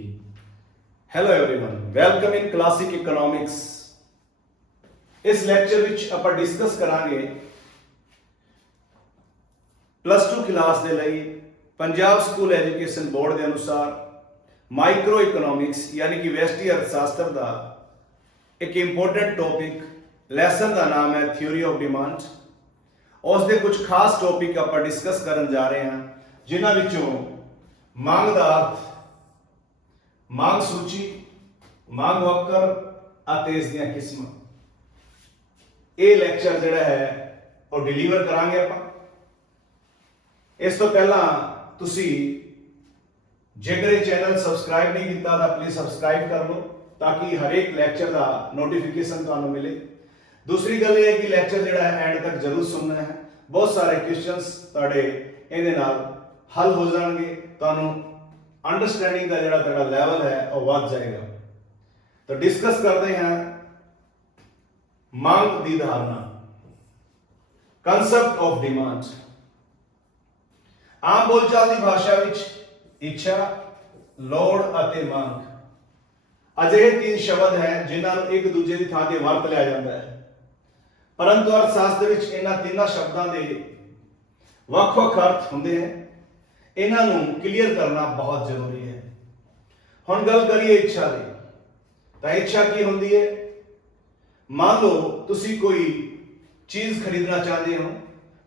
P. Hello everyone, welcome in Classic Economics. ਇਸ lecture ਵਿੱਚ ਆਪਾਂ ਡਿਸਕਸ ਕਰਾਂਗੇ ਪਲੱਸ 2 ਕਲਾਸ ਦੇ ਲਈ ਪੰਜਾਬ ਸਕੂਲ ਐਜੂਕੇਸ਼ਨ ਬੋਰਡ ਦੇ ਅਨੁਸਾਰ ਮਾਈਕਰੋ ਇਕਨੋਮਿਕਸ ਯਾਨੀ ਕਿ ਵੈਸਟੀ ਅਰਥਸ਼ਾਸਤਰ ਦਾ ਇੱਕ ਇੰਪੋਰਟੈਂਟ ਟੌਪਿਕ ਲੈਸਨ ਦਾ ਨਾਮ ਹੈ ਥਿਊਰੀ ਆਫ ਡਿਮਾਂਡ ਉਸ ਦੇ ਕੁਝ ਖਾਸ ਟੌਪਿਕ ਆਪਾਂ ਡਿਸਕਸ ਕਰਨ ਜਾ ਰਹੇ ਹਾਂ ਜਿਨ੍ਹਾਂ ਵਿੱਚੋਂ ਮੰਗ ਦਾ ਅਰਥ ਮੰਗ ਸੂਚੀ ਮੰਗ ਵਕਰ ਅਤੇ ਇਸ ਦੀਆਂ ਕਿਸਮਾਂ। ਇਹ ਲੈਕਚਰ ਜਿਹੜਾ ਹੈ, ਉਹ ਡਿਲੀਵਰ ਕਰਾਂਗੇ ਆਪਾਂ। ਇਸ ਤੋਂ ਪਹਿਲਾਂ ਤੁਸੀਂ ਜੇਕਰ ਇਹ ਚੈਨਲ ਸਬਸਕ੍ਰਾਈਬ ਨਹੀਂ ਕੀਤਾ ਤਾਂ ਪਲੀਜ਼ ਸਬਸਕ੍ਰਾਈਬ ਕਰ ਲਓ, ਤਾਂ ਕਿ ਹਰੇਕ ਲੈਕਚਰ ਦਾ ਨੋਟੀਫਿਕੇਸ਼ਨ ਤੁਹਾਨੂੰ ਮਿਲੇ। ਦੂਸਰੀ ਗੱਲ ਇਹ ਹੈ ਕਿ ਲੈਕਚਰ ਜਿਹੜਾ ਹੈ ਐਂਡ ਤੱਕ ਜ਼ਰੂਰ ਸੁਣਨਾ ਹੈ। ਬਹੁਤ ਸਾਰੇ ਕੁਐਸਚਨਸ ਤੁਹਾਡੇ ਇਹਦੇ ਨਾਲ ਹੱਲ ਹੋ ਜਾਣਗੇ। ਤੁਹਾਨੂੰ ਅੰਡਰਸਟੈਂਡਿੰਗ ਦਾ ਜਿਹੜਾ ਤੁਹਾਡਾ ਲੈਵਲ ਹੈ, ਉਹ ਵੱਧ ਜਾਏਗਾ। ਤਾਂ ਡਿਸਕਸ ਕਰਦੇ ਹਾਂ ਮੰਗ ਦੀ ਧਾਰਨਾ। ਕਨਸੈਪਟ ਆਫ ਡਿਮਾਂਡ ਆਮ ਬੋਲਚਾਲ ਦੀ ਭਾਸ਼ਾ ਵਿੱਚ ਇੱਛਾ, ਲੋੜ ਅਤੇ ਮੰਗ। ਅਜਿਹੇ ਤਿੰਨ ਸ਼ਬਦ ਹੈ ਜਿਨ੍ਹਾਂ ਨੂੰ ਇੱਕ ਦੂਜੇ ਦੀ ਥਾਂ ਤੇ ਵਰਤ ਲਿਆ ਜਾਂਦਾ ਹੈ। ਪਰੰਤੂ ਅਰਥ ਸ਼ਾਸਤਰ ਵਿੱਚ ਇਹਨਾਂ ਤਿੰਨਾਂ ਸ਼ਬਦਾਂ ਦੇ ਵੱਖ-ਵੱਖ ਅਰਥ ਹੁੰਦੇ ਹਨ ਇਹਨਾਂ ਨੂੰ ਕਲੀਅਰ ਕਰਨਾ ਬਹੁਤ ਜ਼ਰੂਰੀ ਹੈ। ਹੁਣ ਗੱਲ ਕਰੀਏ ਇੱਛਾ ਦੀ। ਤਾਂ ਇੱਛਾ ਕੀ ਹੁੰਦੀ ਹੈ? ਮੰਨ ਲਓ ਤੁਸੀਂ ਕੋਈ ਚੀਜ਼ ਖਰੀਦਣਾ ਚਾਹੁੰਦੇ ਹੋ,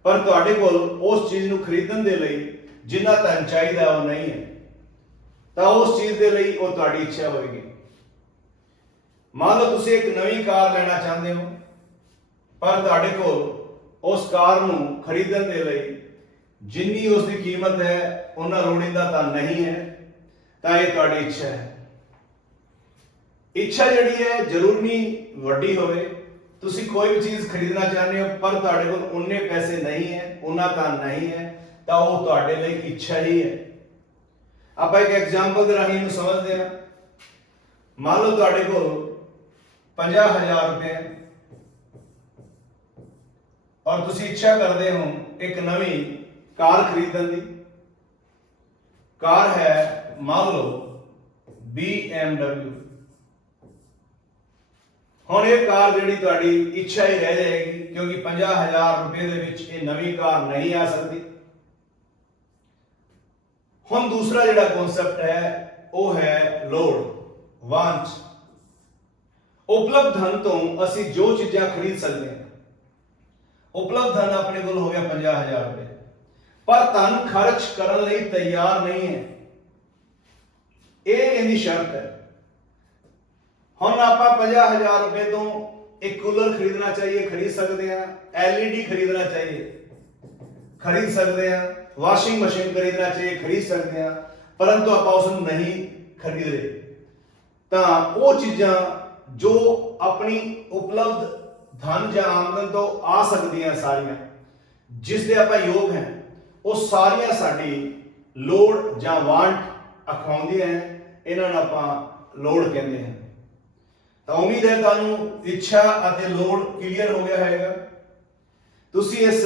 ਪਰ ਤੁਹਾਡੇ ਕੋਲ ਉਸ ਚੀਜ਼ ਨੂੰ ਖਰੀਦਣ ਦੇ ਲਈ ਜਿੰਨਾ ਧਨ ਚਾਹੀਦਾ ਉਹ ਨਹੀਂ ਹੈ। ਤਾਂ ਉਸ ਚੀਜ਼ ਦੇ ਲਈ ਉਹ ਤੁਹਾਡੀ ਇੱਛਾ ਹੋਏਗੀ। ਮੰਨ ਲਓ ਤੁਸੀਂ ਇੱਕ ਨਵੀਂ ਕਾਰ ਲੈਣਾ ਚਾਹੁੰਦੇ ਹੋ, ਪਰ ਤੁਹਾਡੇ ਕੋਲ ਉਸ ਕਾਰ ਨੂੰ ਖਰੀਦਣ ਦੇ ਲਈ ਜਿੰਨੀ ਉਸ ਦੀ ਕੀਮਤ ਹੈ, ਉਹਨਾਂ ਦਾ ਤਾਂ ਨਹੀਂ ਹੈ, ਤਾਂ ਇਹ ਤੁਹਾਡੀ ਇੱਛਾ ਹੈ। ਇੱਛਾ ਜਿਹੜੀ ਹੈ, ਜ਼ਰੂਰ ਨਹੀਂ ਵੱਡੀ ਹੋਵੇ। ਤੁਸੀਂ ਕੋਈ ਵੀ ਚੀਜ਼ ਖਰੀਦਣਾ ਚਾਹੁੰਦੇ ਹੋ, ਪਰ ਤੁਹਾਡੇ ਕੋਲ ਉਨੇ ਪੈਸੇ ਨਹੀਂ ਹੈ, ਉਹਨਾਂ ਤਾਂ ਨਹੀਂ ਹੈ, ਤਾਂ ਉਹ ਤੁਹਾਡੇ ਲਈ ਇੱਛਾ ਹੀ ਹੈ। ਆਪਾਂ ਇੱਕ ਐਗਜ਼ਾਮਪਲ ਦੇ ਰਾਹੀਂ ਇਹਨੂੰ ਸਮਝਦੇ ਹਾਂ। ਮੰਨ ਲਓ ਤੁਹਾਡੇ ਕੋਲ 50000 ਰੁਪਏ ਔਰ ਤੁਸੀਂ ਇੱਛਾ ਕਰਦੇ ਹੋ ਇੱਕ ਨਵੀਂ ਕਾਰ ਖਰੀਦਣ ਦੀ। ਕਾਰ ਹੈ ਮੰਨ ਲਓ BMW ਹੁਣ ਇਹ ਕਾਰ ਜਿਹੜੀ ਤੁਹਾਡੀ ਇੱਛਾ ਹੀ ਰਹਿ ਜਾਏਗੀ, ਕਿਉਂਕਿ 50000 ਰੁਪਏ ਦੇ ਵਿੱਚ ਇਹ ਨਵੀਂ ਕਾਰ ਨਹੀਂ ਆ ਸਕਦੀ। ਹੁਣ ਦੂਸਰਾ ਜਿਹੜਾ ਕਨਸੈਪਟ ਹੈ, ਉਹ ਹੈ ਲੋੜ ਵਾਂਚ ਉਪਲਬਧ ਧਨ ਤੋਂ ਅਸੀਂ ਜੋ ਚੀਜ਼ਾਂ ਖਰੀਦ ਸਕਦੇ ਹਾਂ, ਉਪਲਬਧ ਧਨ ਆਪਣੇ ਕੋਲ ਹੋ ਗਿਆ 50000 ਰੁਪਏ। ਪਰ ਧਨ ਖਰਚ ਕਰਨ ਲਈ ਤਿਆਰ ਨਹੀਂ ਹੈ। ਇਹ ਇਹਦੀ ਸ਼ਰਤ ਹੈ। ਹੁਣ ਆਪਾਂ 50000 ਰੁਪਏ ਤੋਂ ਇੱਕ ਕੂਲਰ ਖਰੀਦਣਾ ਚਾਹੀਏ, ਖਰੀਦ ਸਕਦੇ ਹਾਂ। LED ਖਰੀਦਣਾ ਚਾਹੀਏ, ਖਰੀਦ ਸਕਦੇ ਹਾਂ। ਵਾਸ਼ਿੰਗ ਮਸ਼ੀਨ ਖਰੀਦਣਾ ਚਾਹੀਏ, ਖਰੀਦ ਸਕਦੇ ਹਾਂ। ਪਰੰਤੂ ਆਪਾਂ ਉਸ ਨੂੰ ਨਹੀਂ ਖਰੀਦ ਰਹੇ। ਤਾਂ ਉਹ ਚੀਜ਼ਾਂ ਜੋ ਆਪਣੀ ਉਪਲਬਧ ਧਨ ਜਾਂ ਆਮਦਨ ਤੋਂ ਆ ਸਕਦੀਆਂ ਸਾਰੀਆਂ, ਜਿਸ ਦੇ ਆਪਾਂ ਯੋਗ ਹੈ। ਉਹ ਸਾਰੀਆਂ ਸਾਡੀ ਲੋੜ ਜਾਂ ਵਾਂਟ ਅਖਾਉਂਦੀਆਂ ਹੈ ਇਹਨਾਂ ਨੂੰ ਆਪਾਂ ਲੋੜ ਕਹਿੰਦੇ ਹਾਂ ਤਾਂ ਉਮੀਦ ਹੈ ਤੁਹਾਨੂੰ ਇੱਛਾ ਅਤੇ ਲੋੜ ਕਲੀਅਰ ਹੋ ਗਿਆ ਹੈਗਾ ਤੁਸੀਂ ਇਸ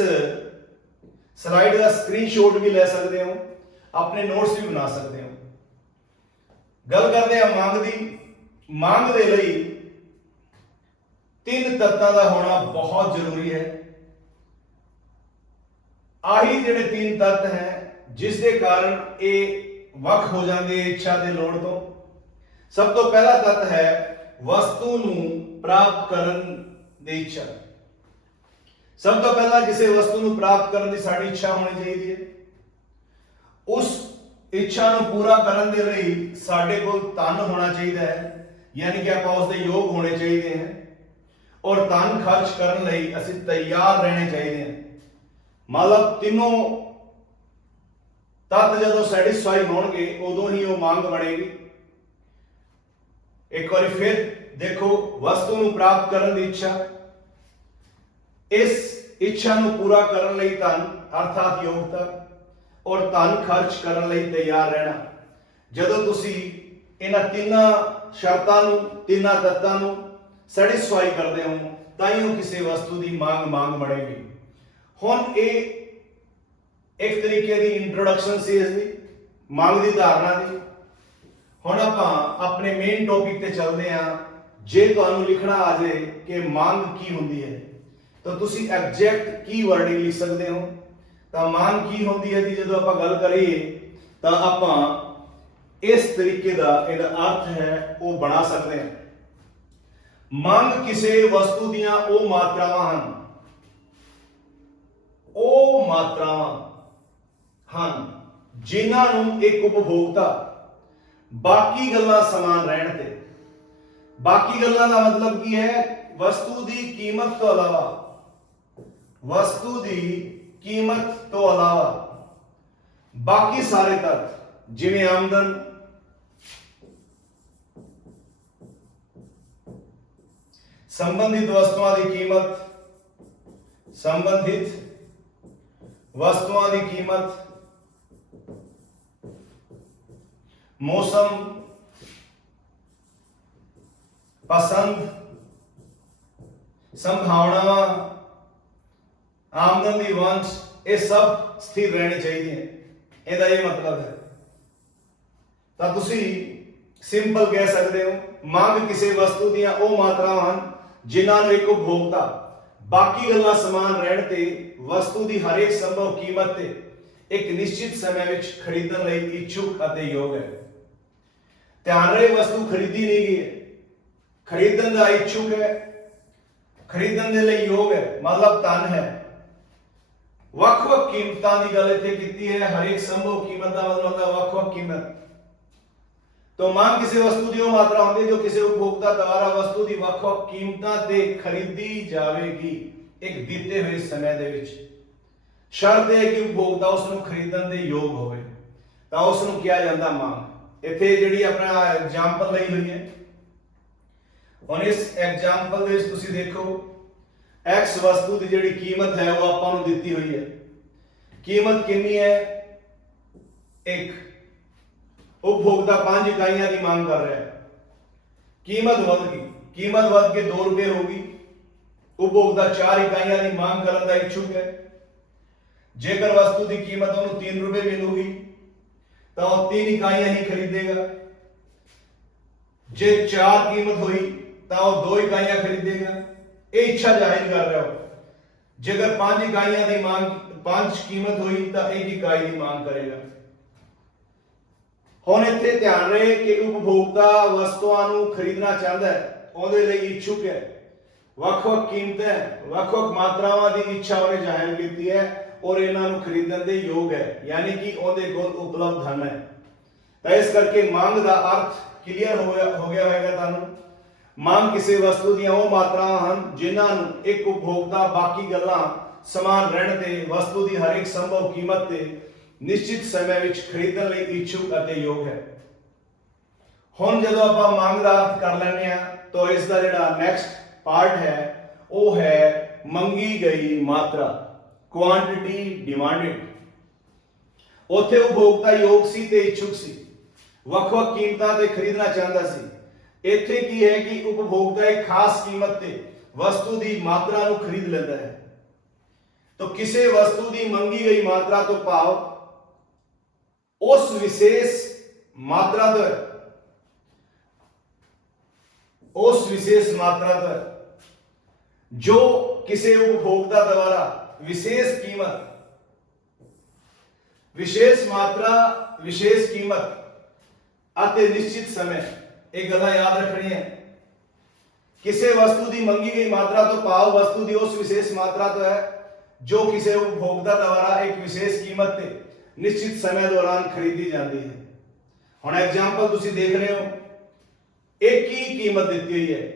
ਸਲਾਈਡ ਦਾ ਸਕਰੀਨਸ਼ਾਟ ਵੀ ਲੈ ਸਕਦੇ ਹੋ, ਆਪਣੇ ਨੋਟਸ ਵੀ ਬਣਾ ਸਕਦੇ ਹੋ। ਗੱਲ ਕਰਦੇ ਹਾਂ ਮੰਗ ਦੀ। ਮੰਗ ਦੇ ਲਈ ਤਿੰਨ ਤੱਤਾਂ ਦਾ ਹੋਣਾ ਬਹੁਤ ਜ਼ਰੂਰੀ ਹੈ। ਆਹੀ ਜਿਹੜੇ ਤਿੰਨ ਤੱਤ ਹੈ, ਜਿਸ ਦੇ ਕਾਰਨ ਇਹ ਵੱਖ ਹੋ ਜਾਂਦੇ ਇੱਛਾ ਦੇ ਲੋੜ ਤੋਂ। ਸਭ ਤੋਂ ਪਹਿਲਾ ਤੱਤ ਹੈ, ਵਸਤੂ ਨੂੰ ਪ੍ਰਾਪਤ ਕਰਨ ਦੀ ਇੱਛਾ। ਸਭ ਤੋਂ ਪਹਿਲਾਂ ਕਿਸੇ ਵਸਤੂ ਨੂੰ ਪ੍ਰਾਪਤ ਕਰਨ ਦੀ ਸਾਡੀ ਇੱਛਾ ਹੋਣੀ ਚਾਹੀਦੀ ਹੈ। ਉਸ ਇੱਛਾ ਨੂੰ ਪੂਰਾ ਕਰਨ ਦੇ ਲਈ ਸਾਡੇ ਕੋਲ ਧਨ ਹੋਣਾ ਚਾਹੀਦਾ ਹੈ, ਯਾਨੀ ਕਿ ਆਪਾਂ ਉਸ ਦੇ ਯੋਗ ਹੋਣੇ ਚਾਹੀਦੇ ਹਾਂ। ਔਰ ਧਨ ਖਰਚ ਕਰਨ ਲਈ ਅਸੀਂ ਤਿਆਰ ਰਹਿਣੇ ਚਾਹੀਦੇ ਹਾਂ। ਮਤਲਬ ਤਿੰਨੋਂ ਤੱਤ ਜਦੋਂ ਸੈਟੀਸਫਾਈ ਹੋਣਗੇ, ਉਦੋਂ ਹੀ ਉਹ ਮੰਗ ਬਣੇਗੀ। ਇੱਕ ਵਾਰੀ ਫਿਰ ਦੇਖੋ, ਵਸਤੂ ਨੂੰ ਪ੍ਰਾਪਤ ਕਰਨ ਦੀ ਇੱਛਾ। ਇਸ ਇੱਛਾ ਨੂੰ ਪੂਰਾ ਕਰਨ ਲਈ ਧਨ, ਅਰਥਾਤ ਯੋਗਤਾ, ਔਰ ਧਨ ਖਰਚ ਕਰਨ ਲਈ ਤਿਆਰ ਰਹਿਣਾ। ਜਦੋਂ ਤੁਸੀਂ ਇਹਨਾਂ ਤਿੰਨਾਂ ਸ਼ਰਤਾਂ ਨੂੰ, ਤਿੰਨਾਂ ਤੱਤਾਂ ਨੂੰ ਸੈਟੀਸਫਾਈ ਕਰਦੇ ਹੋ, ਤਾਂ ਹੀ ਉਹ ਕਿਸੇ ਵਸਤੂ ਦੀ ਮੰਗ ਮੰਗ ਬਣੇਗੀ। ਹੁਣ ਇਹ ਇੱਕ ਤਰੀਕੇ ਦੀ ਇੰਟਰੋਡਕਸ਼ਨ ਸੀ ਇਸ ਦੀ, ਮੰਗ ਦੀ ਧਾਰਨਾ ਦੀ। ਹੁਣ ਆਪਾਂ ਆਪਣੇ ਮੇਨ ਟੌਪਿਕ ਤੇ ਚੱਲਦੇ ਹਾਂ। ਜੇ ਤੁਹਾਨੂੰ ਲਿਖਣਾ ਆ ਜਾਏ ਕਿ ਮੰਗ ਕੀ ਹੁੰਦੀ ਹੈ, ਤਾਂ ਤੁਸੀਂ ਐਗਜੈਕਟ ਕੀ ਵਰਡਿੰਗ ਲਿਖ ਸਕਦੇ ਹੋ। ਤਾਂ ਮੰਗ ਕੀ ਹੁੰਦੀ ਹੈ ਦੀ ਜਦੋਂ ਆਪਾਂ ਗੱਲ ਕਰੀਏ, ਤਾਂ ਆਪਾਂ ਇਸ ਤਰੀਕੇ ਦਾ ਇਹਦਾ ਅਰਥ ਹੈ, ਉਹ ਬਣਾ ਸਕਦੇ ਹਾਂ। ਮੰਗ ਕਿਸੇ ਵਸਤੂ ਦੀਆਂ ਉਹ ਮਾਤਰਾਵਾਂ ਹਨ ਉਹ ਮਾਤਰਾਵਾਂ ਹਨ, ਜਿਨ੍ਹਾਂ ਨੂੰ ਇੱਕ ਉਪਭੋਗਤਾ, ਬਾਕੀ ਗੱਲਾਂ ਸਮਾਨ ਰਹਿਣ ਤੇ। ਬਾਕੀ ਗੱਲਾਂ ਦਾ ਮਤਲਬ ਕੀ ਹੈ? ਵਸਤੂ ਦੀ ਕੀਮਤ ਤੋਂ ਇਲਾਵਾ, ਵਸਤੂ ਦੀ ਕੀਮਤ ਤੋਂ ਇਲਾਵਾ, ਬਾਕੀ ਸਾਰੇ ਤੱਤ, ਜਿਵੇਂ ਆਮਦਨ, ਸੰਬੰਧਿਤ ਵਸਤੂਆਂ ਦੀ ਕੀਮਤ, ਸੰਬੰਧਿਤ ਵਸਤੂਆਂ ਦੀ ਕੀਮਤ, ਮੌਸਮ, ਪਸੰਦ, ਸੰਭਾਵਨਾਵਾਂ, ਆਮਦਨ ਦੀ ਵੰਸ਼, ਇਹ ਸਭ ਸਥਿਰ ਰਹਿਣੀ ਚਾਹੀਦੀ ਹੈ। ਇਹਦਾ ਇਹ ਮਤਲਬ ਹੈ। ਤਾਂ ਤੁਸੀਂ ਸਿੰਪਲ ਕਹਿ ਸਕਦੇ ਹੋ, ਮੰਗ ਕਿਸੇ ਵਸਤੂ ਦੀਆਂ ਉਹ ਮਾਤਰਾਵਾਂ ਹਨ ਜਿਨ੍ਹਾਂ ਨੂੰ ਇੱਕ ਉਪਭੋਗਤਾ ਬਾਕੀ ਗੱਲਾਂ ਸਮਾਨ ਰਹਿਣ ਤੇ ਵਸਤੂ ਦੀ ਹਰੇਕ ਸੰਭਵ ਕੀਮਤ ਤੇ ਇੱਕ ਨਿਸ਼ਚਿਤ ਸਮੇਂ ਵਿੱਚ ਖਰੀਦਣ ਲਈ ਇੱਛੁਕ ਅਤੇ ਯੋਗ ਹੈ। ਧਿਆਨ ਰਹੇ ਵਸਤੂ ਖਰੀਦੀ ਨਹੀਂ ਗਈ ਹੈ। ਖਰੀਦਣ ਦਾ ਇੱਛੁਕ ਹੈ। ਖਰੀਦਣ ਦੇ ਲਈ ਯੋਗ ਹੈ। ਮਤਲਬ ਧਨ ਹੈ। ਵੱਖ-ਵੱਖ ਕੀਮਤਾਂ ਦੀ ਗੱਲ ਇੱਥੇ ਕੀਤੀ ਹੈ। ਹਰੇਕ ਸੰਭਵ ਕੀਮਤ ਦਾ ਮਤਲਬ ਹੁੰਦਾ ਵੱਖ-ਵੱਖ ਕੀਮਤ। ਤੋਂ ਮੰਗ ਕਿਸੇ ਵਸਤੂ ਦੀ ਉਹ ਮਾਤਰਾ ਹੁੰਦੀ ਜੋ ਕਿਸੇ ਉਪਭੋਗਤਾ ਦੁਆਰਾ ਵਸਤੂ ਦੀ ਵੱਖ-ਵੱਖ ਕੀਮਤਾਂ ਤੇ ਖਰੀਦੀ ਜਾਵੇਗੀ ਇੱਕ ਦਿੱਤੇ ਹੋਏ ਸਮੇਂ ਦੇ ਵਿੱਚ। ਸ਼ਰਤ ਹੈ ਕਿ ਉਪਭੋਗਤਾ ਉਸ ਨੂੰ ਖਰੀਦਣ ਦੇ ਯੋਗ ਹੋਵੇ। ਤਾਂ ਉਸ ਨੂੰ ਕਿਹਾ ਜਾਂਦਾ ਮੰਗ। ਇੱਥੇ ਜਿਹੜੀ ਆਪਣਾ ਐਗਜ਼ਾਮਪਲ ਲਈ ਹੋਈ ਹੈ। ਹੁਣ ਇਸ ਐਗਜ਼ਾਮਪਲ ਦੇ ਵਿੱਚ ਤੁਸੀਂ ਦੇਖੋ, x ਵਸਤੂ ਦੀ ਜਿਹੜੀ ਕੀਮਤ ਹੈ ਉਹ ਆਪਾਂ ਨੂੰ ਦਿੱਤੀ ਹੋਈ ਹੈ। ਕੀਮਤ ਕਿੰਨੀ ਹੈ? 1 ਉਪਭੋਗਤਾ 5 ਇਕਾਈਆਂ ਦੀ ਮੰਗ ਕਰ ਰਿਹਾ। ਹੈ ਕੀਮਤ ਵਧ ਗਈ। ਕੀਮਤ ਵਧ ਕੇ 2 ਰੁਪਏ ਹੋ ਗਈ। ਉਪਭੋਗਤਾ 4 ਇਕਾਈਆਂ ਦੀ ਮੰਗ ਕਰਨ ਦਾ ਇੱਛੁਕ ਹੈ। ਜੇਕਰ ਵਸਤੂ ਦੀ ਕੀਮਤ ਉਹਨੂੰ 3 ਰੁਪਏ ਮਿਲੂਗੀ, ਤਾਂ ਉਹ 3 ਇਕਾਈਆਂ ਹੀ ਖਰੀਦੇਗਾ। ਜੇ 4 ਕੀਮਤ ਹੋਈ, ਤਾਂ ਉਹ 2 ਇਕਾਈਆਂ ਖਰੀਦੇਗਾ। ਇਹ ਇੱਛਾ ਜ਼ਾਹਿਰ ਕਰ ਰਿਹਾ ਹੋ ਜੇਕਰ 5 ਇਕਾਈਆਂ ਦੀ ਮੰਗ 5 ਕੀਮਤ ਹੋਈ, ਤਾਂ 1 ਇਕਾਈ ਦੀ ਮੰਗ ਕਰੇਗਾ। ਹੁਣ ਇੱਥੇ ਧਿਆਨ ਰਹੇ ਕਿ ਉਪਭੋਗਤਾ ਵਸਤੂਆਂ ਨੂੰ ਖਰੀਦਣਾ ਚਾਹੁੰਦਾ ਹੈ, ਉਹਦੇ ਲਈ ਇੱਛੁਕ ਹੈ। ਵੱਖ-ਵੱਖ ਕੀਮਤਾਂ ਵੱਖ-ਵੱਖ ਮਾਤਰਾਵਾਂ ਦੀ ਇੱਛਾ ਉਹਨੇ ਜ਼ਾਹਿਰ ਕੀਤੀ ਹੈ ਔਰ ਇਹਨਾਂ ਨੂੰ ਖਰੀਦਣ ਦੇ ਯੋਗ ਹੈ, ਯਾਨੀ ਕਿ ਉਹਦੇ ਕੋਲ ਉਪਲਬਧ ਹਨ ਹੈ। ਤਾਂ ਇਸ ਕਰਕੇ ਮੰਗ ਦਾ ਅਰਥ ਕਲੀਅਰ ਹੋ ਗਿਆ ਹੋ ਗਿਆ ਹੋਵੇਗਾ ਤੁਹਾਨੂੰ। ਮੰਗ ਕਿਸੇ ਵਸਤੂ ਦੀਆਂ ਉਹ ਮਾਤਰਾਵਾਂ ਹਨ ਜਿਨ੍ਹਾਂ ਨੂੰ ਇੱਕ ਉਪਭੋਗਤਾ ਬਾਕੀ ਗੱਲਾਂ ਸਮਾਨ ਰਹਿਣ ਤੇ, ਵਸਤੂ ਦੀ ਹਰ ਇੱਕ ਸੰਭਵ ਕੀਮਤ ਤੇ ਨਿਸ਼ਚਿਤ ਸਮੇਂ ਵਿੱਚ ਖਰੀਦਣ ਲਈ ਇੱਛੁਕ ਅਤੇ ਯੋਗ ਹੈ। ਹੁਣ ਜਦੋਂ ਆਪਾਂ ਮੰਗ ਦਾ ਅਰਥ ਕਰ ਲੈਂਦੇ ਆ ਤਾਂ ਇਸ ਦਾ ਜਿਹੜਾ ਨੈਕਸਟ ਪਾਰਟ ਹੈ, ਉਹ ਹੈ ਮੰਗੀ ਗਈ ਮਾਤਰਾ ਕੁਆਂਟੀਟੀ ਡਿਮਾਂਡਡ ਉੱਥੇ ਉਪਭੋਗਤਾ ਯੋਗ ਸੀ ਤੇ ਇੱਛੁਕ ਸੀ। ਵੱਖ-ਵੱਖ ਕੀਮਤਾਂ ਤੇ ਖਰੀਦਣਾ ਚਾਹੁੰਦਾ ਸੀ। ਇੱਥੇ ਕੀ ਹੈ ਕਿ ਉਪਭੋਗਤਾ ਇੱਕ ਖਾਸ ਕੀਮਤ ਤੇ ਵਸਤੂ ਦੀ ਮਾਤਰਾ ਨੂੰ ਖਰੀਦ ਲੈਂਦਾ ਹੈ। ਤਾਂ ਕਿਸੇ ਵਸਤੂ ਦੀ ਮੰਗੀ ਗਈ ਮਾਤਰਾ ਤੋਂ ਭਾਵ ਉਸ ਵਿਸ਼ੇਸ਼ ਮਾਤਰਾ ਤੋਂ ਹੈ। ਉਸ ਵਿਸ਼ੇਸ਼ ਮਾਤਰਾ ਤੋਂ ਹੈ। ਜੋ ਕਿਸੇ ਉਪਭੋਗਤਾ ਦੁਆਰਾ ਵਿਸ਼ੇਸ਼ ਕੀਮਤ, ਵਿਸ਼ੇਸ਼ ਮਾਤਰਾ, ਵਿਸ਼ੇਸ਼ ਕੀਮਤ ਅਤੇ ਨਿਸ਼ਚਿਤ ਸਮੇਂ, ਇਹ ਗੱਲਾਂ ਯਾਦ ਰੱਖਣੀਆਂ। ਕਿਸੇ ਵਸਤੂ ਦੀ ਮੰਗੀ ਗਈ ਮਾਤਰਾ ਤੋਂ ਭਾਵ ਵਸਤੂ ਦੀ ਉਸ ਵਿਸ਼ੇਸ਼ ਮਾਤਰਾ ਤੋਂ ਹੈ, ਜੋ ਕਿਸੇ ਉਪਭੋਗਤਾ ਦੁਆਰਾ ਇੱਕ ਵਿਸ਼ੇਸ਼ ਕੀਮਤ ਤੇ ਨਿਸ਼ਚਿਤ ਸਮੇਂ ਦੌਰਾਨ ਖਰੀਦੀ ਜਾਂਦੀ ਹੈ। ਹੁਣ ਐਗਜ਼ਾਮਪਲ ਤੁਸੀਂ ਦੇਖ ਰਹੇ ਹੋ, ਇਹ ਕੀ ਕੀਮਤ ਦਿੱਤੀ ਹੋਈ ਹੈ?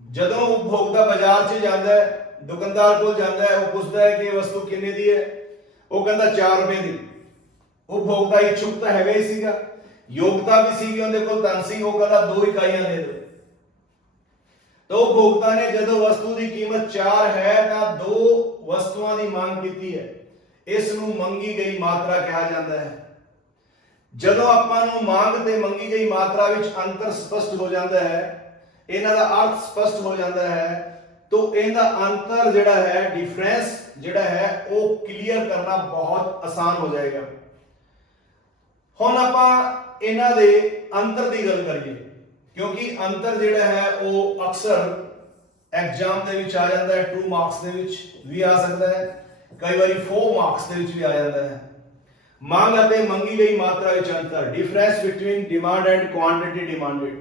ਜਦੋਂ ਉਪਭੋਗਤਾ ਬਾਜ਼ਾਰ 'ਚ ਜਾਂਦਾ ਹੈ, ਦੁਕਾਨਦਾਰ ਕੋਲ ਜਾਂਦਾ ਹੈ, ਉਹ ਪੁੱਛਦਾ ਹੈ ਕਿ ਇਹ ਵਸਤੂ ਕਿੰਨੇ ਦੀ ਹੈ? ਉਹ ਕਹਿੰਦਾ 4 ਰੁਪਏ ਦੀ। ਉਪਭੋਗਤਾ ਇੱਛੁਕ ਤਾਂ ਹੈਗਾ ਹੀ ਸੀਗਾ। ਯੋਗਤਾ ਵੀ ਸੀਗੀ, ਉਹਦੇ ਕੋਲ ਧਨ ਸੀ, ਉਹ ਕਹਿੰਦਾ ਦੋ ਇਕਾਈਆਂ ਦੇ ਦਿਓ। ਤਾਂ ਉਪਭੋਗਤਾ ਨੇ ਜਦੋਂ ਵਸਤੂ ਦੀ ਕੀਮਤ 4 ਹੈ, ਤਾਂ ਦੋ ਵਸਤੂਆਂ ਦੀ ਮੰਗ ਕੀਤੀ ਹੈ। ਇਸ ਨੂੰ ਮੰਗੀ ਗਈ ਮਾਤਰਾ ਕਿਹਾ ਜਾਂਦਾ ਹੈ। ਜਦੋਂ ਆਪਾਂ ਨੂੰ ਮੰਗ ਤੇ ਮੰਗੀ ਗਈ ਮਾਤਰਾ ਵਿੱਚ ਅੰਤਰ ਸਪਸ਼ਟ ਹੋ ਜਾਂਦਾ ਹੈ, ਇਹਨਾਂ ਦਾ ਅਰਥ ਸਪਸ਼ਟ ਹੋ ਜਾਂਦਾ ਹੈ, ਤੋਂ ਇਹਦਾ ਅੰਤਰ ਜਿਹੜਾ ਹੈ ਡਿਫਰੈਂਸ ਜਿਹੜਾ ਹੈ, ਉਹ ਕਲੀਅਰ ਕਰਨਾ ਬਹੁਤ ਆਸਾਨ ਹੋ ਜਾਏਗਾ। ਹੁਣ ਆਪਾਂ ਇਹਨਾਂ ਦੇ ਅੰਤਰ ਦੀ ਗੱਲ ਕਰੀਏ, ਕਿਉਂਕਿ ਅੰਤਰ ਜਿਹੜਾ ਹੈ, ਉਹ ਅਕਸਰ ਐਗਜ਼ਾਮ ਦੇ ਵਿੱਚ ਆ ਜਾਂਦਾ ਹੈ 2 ਮਾਰਕਸ ਦੇ ਵਿੱਚ ਵੀ ਆ ਸਕਦਾ ਹੈ। ਕਈ ਵਾਰੀ 4 ਮਾਰਕਸ ਦੇ ਵਿੱਚ ਵੀ ਆ ਜਾਂਦਾ ਹੈ। ਮੰਗ ਅਤੇ ਮੰਗੀ ਗਈ ਮਾਤਰਾ ਵਿੱਚ ਅੰਤਰ difference between demand and quantity demanded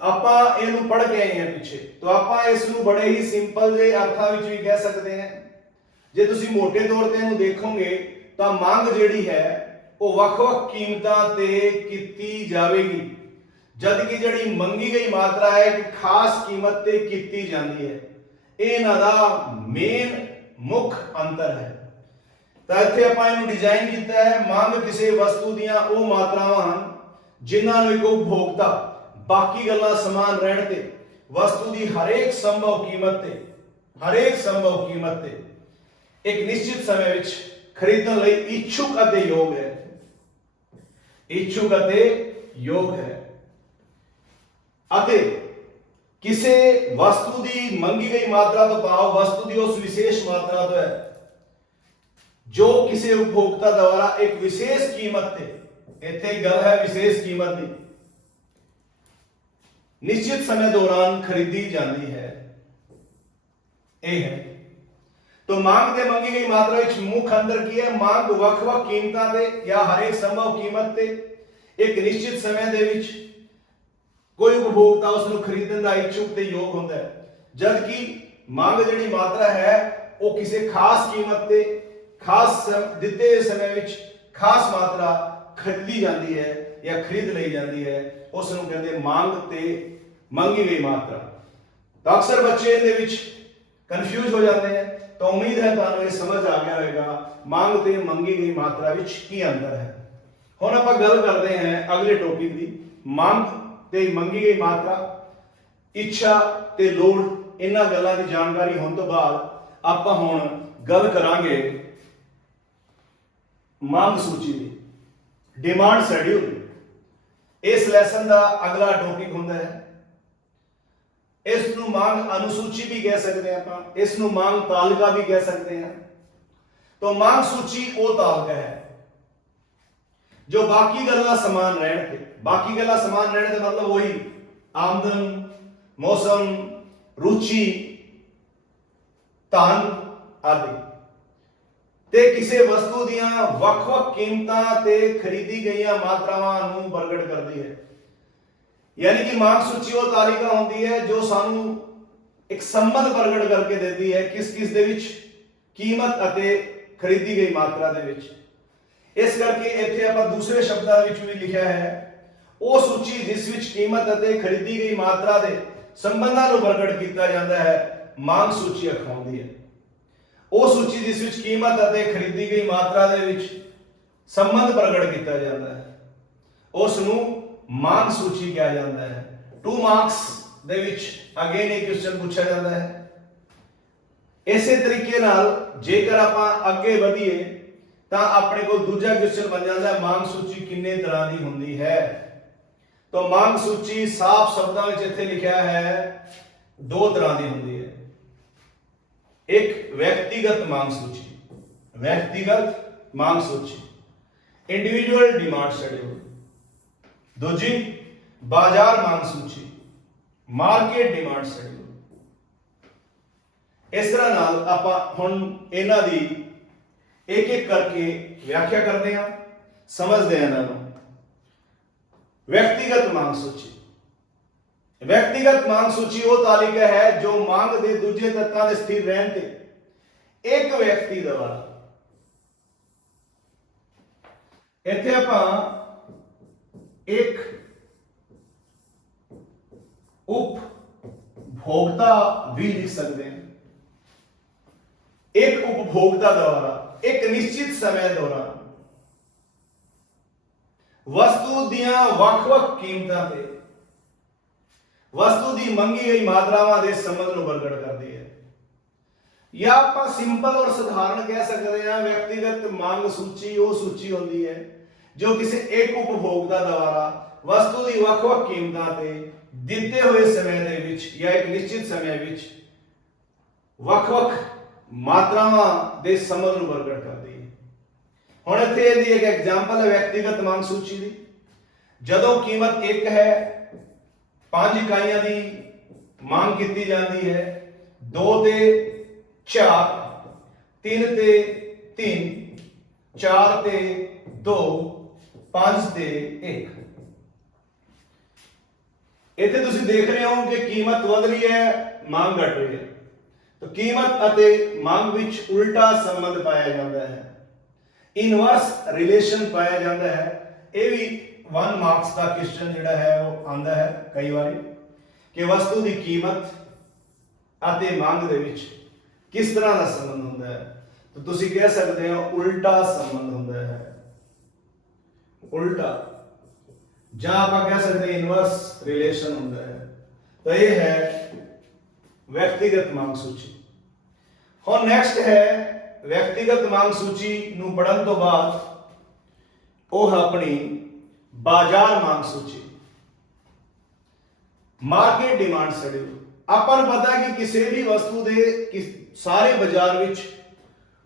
ਆਪਾਂ ਇਹਨੂੰ ਪੜ੍ਹ ਕੇ ਆਏ ਹਾਂ ਪਿੱਛੇ। ਤਾਂ ਆਪਾਂ ਇਸ ਨੂੰ ਬੜੇ ਹੀ ਸਿੰਪਲ ਜਿਹੇ ਅਰਥਾਂ ਵਿੱਚ ਵੀ ਕਹਿ ਸਕਦੇ ਹਾਂ। ਜੇ ਤੁਸੀਂ ਮੋٹے ਤੌਰ ਤੇ ਇਹਨੂੰ ਦੇਖੋਗੇ, ਤਾਂ ਮੰਗ ਜਿਹੜੀ ਹੈ, ਉਹ ਵੱਖ-ਵੱਖ ਕੀਮਤਾਂ ਤੇ ਕੀਤੀ ਜਾਵੇਗੀ। ਜਦ ਕਿ ਜਿਹੜੀ ਮੰਗੀ ਗਈ ਮਾਤਰਾ ਹੈ, ਇੱਕ ਖਾਸ ਕੀਮਤ ਤੇ ਕੀਤੀ ਜਾਂਦੀ ਹੈ। ਇਹ ਇਹਨਾਂ ਦਾ ਮੇਨ ਮੁੱਖ ਅੰਤਰ ਹੈ। ਤਾਂ ਇੱਥੇ ਆਪਾਂ ਇਹਨੂੰ ਡਿਜ਼ਾਈਨ ਕੀਤਾ ਹੈ, ਮੰਗ ਕਿਸੇ ਵਸਤੂ ਦੀਆਂ ਉਹ ਮਾਤਰਾਵਾਂ ਹਨ, ਜਿਨ੍ਹਾਂ ਨੂੰ ਇੱਕ ਉਪਭੋਗਤਾ, ਬਾਕੀ ਗੱਲਾਂ ਸਮਾਨ ਰਹਿਣ ਤੇ, ਵਸਤੂ ਦੀ ਹਰੇਕ ਸੰਭਵ ਕੀਮਤ ਤੇ, ਹਰੇਕ ਸੰਭਵ ਕੀਮਤ ਤੇ, ਇੱਕ ਨਿਸ਼ਚਿਤ ਸਮੇਂ ਵਿੱਚ ਖਰੀਦਣ ਲਈ ਇੱਛੁਕ ਅਤੇ ਯੋਗ ਹੈ। ਇੱਛੁਕ ਅਤੇ ਯੋਗ ਹੈ। ਅਤੇ ਕਿਸੇ ਵਸਤੂ ਦੀ ਮੰਗੀ ਗਈ ਮਾਤਰਾ ਤੋਂ ਭਾਵ ਵਸਤੂ ਦੀ ਉਸ ਵਿਸ਼ੇਸ਼ ਮਾਤਰਾ ਤੋਂ ਹੈ। ਜੋ ਕਿਸੇ ਉਪਭੋਗਤਾ ਦੁਆਰਾ ਇੱਕ ਵਿਸ਼ੇਸ਼ ਕੀਮਤ ਤੇ, ਇੱਥੇ ਗੱਲ ਹੈ ਵਿਸ਼ੇਸ਼ ਕੀਮਤ ਦੀ। ਨਿਸ਼ਚਿਤ ਸਮੇਂ ਦੌਰਾਨ ਖਰੀਦੀ ਜਾਂਦੀ ਹੈ। ਇਹ ਹੈ। ਤੋ ਮੰਗ ਤੇ ਮੰਗੀ ਗਈ ਮਾਤਰਾ ਵਿੱਚ ਮੁੱਖ ਅੰਦਰ ਕੀ ਹੈ? ਮੰਗ ਵੱਖ-ਵੱਖ ਕੀਮਤਾਂ ਤੇ ਜਾਂ ਹਰੇਕ ਸੰਭਵ ਕੀਮਤ ਤੇ ਇੱਕ ਨਿਸ਼ਚਿਤ ਸਮੇਂ ਦੇ ਵਿੱਚ ਕੋਈ ਉਪਭੋਗਤਾ ਉਸ ਨੂੰ ਖਰੀਦਣ ਦਾ ਇੱਛੁਕ ਤੇ ਯੋਗ ਹੁੰਦਾ ਹੈ। ਜਦ ਕਿ ਮੰਗ ਜਿਹੜੀ ਮਾਤਰਾ ਹੈ, ਉਹ ਕਿਸੇ ਖਾਸ ਕੀਮਤ ਤੇ, ਖਾਸ ਦਿੱਤੇ ਹੋਏ ਸਮੇਂ ਵਿੱਚ ਖਾਸ ਮਾਤਰਾ ਖਰੀਦੀ ਜਾਂਦੀ ਹੈ ਜਾਂ ਖਰੀਦ ਲਈ ਜਾਂਦੀ ਹੈ ਉਸ ਨੂੰ ਕਹਿੰਦੇ ਮੰਗ ਤੇ ਮੰਗੀ ਗਈ ਮਾਤਰਾ। ਤਾਂ ਅਕਸਰ ਬੱਚੇ ਇਹਦੇ ਵਿੱਚ ਕਨਫਿਊਜ਼ ਹੋ ਜਾਂਦੇ ਹੈ ਤਾਂ ਉਮੀਦ ਹੈ ਤੁਹਾਨੂੰ ਇਹ ਸਮਝ ਆ ਗਿਆ ਹੋਵੇਗਾ, ਮੰਗ ਤੇ ਮੰਗੀ ਗਈ ਮਾਤਰਾ ਵਿੱਚ ਕੀ ਅੰਤਰ ਹੈ। ਹੁਣ ਆਪਾਂ ਗੱਲ ਕਰਦੇ ਹਾਂ ਅਗਲੇ ਟੌਪਿਕ ਦੀ। ਮੰਗ ਤੇ ਮੰਗੀ ਗਈ ਮਾਤਰਾ, ਇੱਛਾ ਤੇ ਲੋੜ, ਇਹਨਾਂ ਗੱਲਾਂ ਦੀ ਜਾਣਕਾਰੀ ਹੋਣ ਤੋਂ ਬਾਅਦ ਆਪਾਂ ਹੁਣ ਗੱਲ ਕਰਾਂਗੇ ਮੰਗ ਸੂਚੀ ਦੀ ਡਿਮਾਂਡ ਸ਼ੈਡਿਊਲ ਇਸ ਲੈਸਨ ਦਾ ਅਗਲਾ ਟੌਪਿਕ ਹੁੰਦਾ ਹੈ। ਇਸ ਨੂੰ ਮੰਗ ਅਨੁਸੂਚੀ ਵੀ ਕਹਿ ਸਕਦੇ ਹਾਂ ਆਪਾਂ ਇਸ ਨੂੰ ਮੰਗ ਤਾਲਿਕਾ ਵੀ ਕਹਿ ਸਕਦੇ ਹਾਂ। ਤਾਂ ਮੰਗ ਸੂਚੀ ਉਹ ਤਾਲਕਾ ਹੈ ਜੋ ਬਾਕੀ ਗੱਲਾਂ ਸਮਾਨ ਰਹਿਣ ਤੇ। ਬਾਕੀ ਗੱਲਾਂ ਸਮਾਨ ਰਹਿਣ ਦਾ ਮਤਲਬ ਉਹੀ ਆਮਦਨ, ਮੌਸਮ, ਰੁਚੀ, ਧਨ ਆਦਿ। ਤੇ ਕਿਸੇ ਵਸਤੂ ਦੀਆਂ ਵੱਖ-ਵੱਖ ਕੀਮਤਾਂ ਤੇ ਖਰੀਦੀ ਗਈਆਂ ਮਾਤਰਾਵਾਂ ਨੂੰ ਪ੍ਰਗਟ ਕਰਦੀ ਹੈ। ਯਾਨੀ ਕਿ ਮਾਰਕ ਸੂਚੀ ਉਹ ਤਾਲਿਕਾ ਹੁੰਦੀ ਹੈ ਜੋ ਸਾਨੂੰ ਇੱਕ ਸੰਬੰਧ ਪ੍ਰਗਟ ਕਰਕੇ ਦਿੰਦੀ ਹੈ ਕਿਸ ਕਿਸ ਦੇ ਵਿੱਚ ਕੀਮਤ ਅਤੇ ਖਰੀਦੀ ਗਈ ਮਾਤਰਾ ਦੇ ਵਿੱਚ। ਇਸ ਕਰਕੇ ਇੱਥੇ ਆਪਾਂ ਦੂਸਰੇ ਸ਼ਬਦਾਂ ਵਿੱਚ ਵੀ ਲਿਖਿਆ ਹੈ, ਉਹ ਸੂਚੀ ਜਿਸ ਵਿੱਚ ਕੀਮਤ ਅਤੇ ਖਰੀਦੀ ਗਈ ਮਾਤਰਾ ਦੇ ਸੰਬੰਧਾਂ ਨੂੰ ਪ੍ਰਗਟ ਕੀਤਾ ਜਾਂਦਾ ਹੈ ਮੰਗ ਸੂਚੀ ਅਖਾਉਂਦੀ ਹੈ। ਉਹ ਸੂਚੀ ਜਿਸ ਵਿੱਚ ਕੀਮਤ ਅਤੇ ਖਰੀਦੀ ਗਈ ਮਾਤਰਾ ਦੇ ਵਿੱਚ ਸੰਬੰਧ ਪ੍ਰਗਟ ਕੀਤਾ ਜਾਂਦਾ ਹੈ, ਉਸ ਨੂੰ ਮੰਗ ਸੂਚੀ ਕਿਹਾ ਜਾਂਦਾ ਹੈ। 2 ਮਾਰਕਸ ਦੇ ਵਿੱਚ ਅਗੇਨ ਇੱਕ ਕੁਐਸਚਨ ਪੁੱਛਿਆ ਜਾਂਦਾ ਹੈ। ਇਸੇ ਤਰੀਕੇ ਨਾਲ ਜੇਕਰ ਆਪਾਂ ਅੱਗੇ ਵਧੀਏ ਤਾਂ ਆਪਣੇ ਕੋਲ ਦੂਜਾ ਕੁਐਸਚਨ ਬਣ ਜਾਂਦਾ ਹੈ, ਮੰਗ ਸੂਚੀ ਕਿੰਨੇ ਤਰ੍ਹਾਂ ਦੀ ਹੁੰਦੀ ਹੈ? ਤਾਂ ਮੰਗ ਸੂਚੀ ਸਾਫ਼ ਸ਼ਬਦਾਂ ਵਿੱਚ ਇੱਥੇ ਲਿਖਿਆ ਹੈ, ਦੋ ਤਰ੍ਹਾਂ ਦੀ ਹੁੰਦੀ ਹੈ। ਇੱਕ ਵਿਅਕਤੀਗਤ ਮੰਗ ਸੂਚੀ, ਵਿਅਕਤੀਗਤ ਮੰਗ ਸੂਚੀ ਇੰਡੀਵਿਜੂਅਲ ਡਿਮਾਂਡ ਸ਼ੈਡਿਊਲ ਦੂਜੀ, ਬਾਜ਼ਾਰ ਮੰਗ ਸੂਚੀ ਮਾਰਕੀਟ ਡਿਮਾਂਡ ਸ਼ੈਡਿਊਲ ਇਸ ਤਰ੍ਹਾਂ ਨਾਲ ਆਪਾਂ ਹੁਣ ਇਹਨਾਂ ਦੀ ਇੱਕ ਇੱਕ ਕਰਕੇ ਵਿਆਖਿਆ ਕਰਦੇ ਹਾਂ, ਸਮਝਦੇ ਹਾਂ ਇਹਨਾਂ ਨੂੰ। ਵਿਅਕਤੀਗਤ ਮੰਗ ਸੂਚੀ। ਵਿਅਕਤੀਗਤ ਮੰਗ ਸੂਚੀ ਉਹ ਤਾਲਿਕਾ ਹੈ ਜੋ ਮੰਗ ਦੇ ਦੂਜੇ ਤੱਤਾਂ ਦੇ ਸਥਿਰ ਰਹਿਣ ਤੇ ਇੱਕ ਵਿਅਕਤੀ ਦੁਆਰਾ ਇੱਥੇ ਆਪਾਂ ਇੱਕ ਉਪਭੋਗਤਾ ਵੀ ਲਿਖ ਸਕਦੇ ਹਾਂ। ਇੱਕ ਉਪਭੋਗਤਾ ਦੁਆਰਾ ਇੱਕ ਨਿਸ਼ਚਿਤ ਸਮੇਂ ਦੌਰਾਨ। ਵਸਤੂ ਦੀਆਂ ਵੱਖ-ਵੱਖ ਕੀਮਤਾਂ ਤੇ। ਵਸਤੂ ਦੀ ਮੰਗੀ ਗਈ ਮਾਤਰਾਵਾਂ ਦੇ ਸੰਬੰਧ ਨੂੰ ਪ੍ਰਗਟ ਕਰਦੀ ਹੈ ਜਾਂ ਆਪਾਂ ਸਿੰਪਲ ਔਰ ਸਧਾਰਨ ਕਹਿ ਸਕਦੇ ਹਾਂ, ਵਿਅਕਤੀਗਤ ਮੰਗ ਸੂਚੀ, ਉਹ ਸੂਚੀ ਹੁੰਦੀ ਹੈ, ਜੋ ਕਿਸੇ ਇੱਕ ਉਪਭੋਗਤਾ ਦੁਆਰਾ ਵਸਤੂ ਦੀ ਵੱਖ-ਵੱਖ ਕੀਮਤਾਂ ਤੇ ਦਿੱਤੇ ਹੋਏ ਸਮੇਂ ਦੇ ਵਿੱਚ ਜਾਂ ਇੱਕ ਨਿਸ਼ਚਿਤ ਸਮੇਂ ਵਿੱਚ ਵੱਖ-ਵੱਖ ਮਾਤਰਾਵਾਂ ਦੇ ਸੰਬੰਧ ਨੂੰ ਪ੍ਰਗਟ ਕਰਦੀ ਹੈ। ਹੁਣ ਇੱਥੇ ਇਹਦੀ ਇੱਕ ਐਗਜ਼ਾਮਪਲ ਹੈ ਵਿਅਕਤੀਗਤ ਮੰਗ ਸੂਚੀ ਦੀ। ਜਦੋਂ ਕੀਮਤ 1 ਹੈ 5 ਇਕਾਈਆਂ ਦੀ ਮੰਗ ਕੀਤੀ ਜਾਂਦੀ ਹੈ 2 ਤੇ 4 3 ਤੇ 3 4 ਤੇ 2 5 ਤੇ 1 ਇੱਥੇ ਤੁਸੀਂ ਦੇਖ ਰਹੇ ਹੋ ਕਿ ਕੀਮਤ ਵਧ ਰਹੀ ਹੈ, ਮੰਗ ਘਟ ਰਹੀ ਹੈ। ਤਾਂ ਕੀਮਤ ਅਤੇ ਮੰਗ ਵਿੱਚ ਉਲਟਾ ਸੰਬੰਧ ਪਾਇਆ ਜਾਂਦਾ ਹੈ। ਇਨਵਰਸ ਰਿਲੇਸ਼ਨ ਪਾਇਆ ਜਾਂਦਾ ਹੈ। ਇਹ ਵੀ 1 ਮਾਰਕਸ ਦਾ ਕੁਐਸਚਨ ਜਿਹੜਾ ਹੈ, ਉਹ ਆਂਦਾ ਹੈ ਕਈ ਵਾਰੀ ਕਿ ਵਸਤੂ ਦੀ ਕੀਮਤ ਅਤੇ ਮੰਗ ਦੇ ਵਿੱਚ ਕਿਸ ਤਰ੍ਹਾਂ ਦਾ ਸੰਬੰਧ ਹੁੰਦਾ ਹੈ। ਤਾਂ ਤੁਸੀਂ ਕਹਿ ਸਕਦੇ ਹੋ ਉਲਟਾ ਸੰਬੰਧ ਹੁੰਦਾ ਹੈ। ਉਲਟਾ। ਜਾਂ ਆਪਾਂ ਕਹਿ ਸਕਦੇ ਇਨਵਰਸ ਰਿਲੇਸ਼ਨ ਹੁੰਦਾ ਹੈ। ਤਾਂ ਇਹ ਹੈ ਵਿਅਕਤੀਗਤ ਮੰਗ ਸੂਚੀ। ਹੁਣ ਨੈਕਸਟ ਹੈ ਵਿਅਕਤੀਗਤ ਮੰਗ ਸੂਚੀ ਨੂੰ ਪੜਨ ਤੋਂ ਬਾਅਦ ਉਹ ਆਪਣੀ ਬਾਜ਼ਾਰ ਮੰਗ ਸੂਚੀ। ਮਾਰਕੀਟ ਡਿਮਾਂਡ ਸ਼ੈਡਿਊਲ ਆਪਾਂ ਨੂੰ ਪਤਾ ਕਿ ਕਿਸੇ ਵੀ ਵਸਤੂ ਦੇ ਸਾਰੇ ਬਾਜ਼ਾਰ ਵਿੱਚ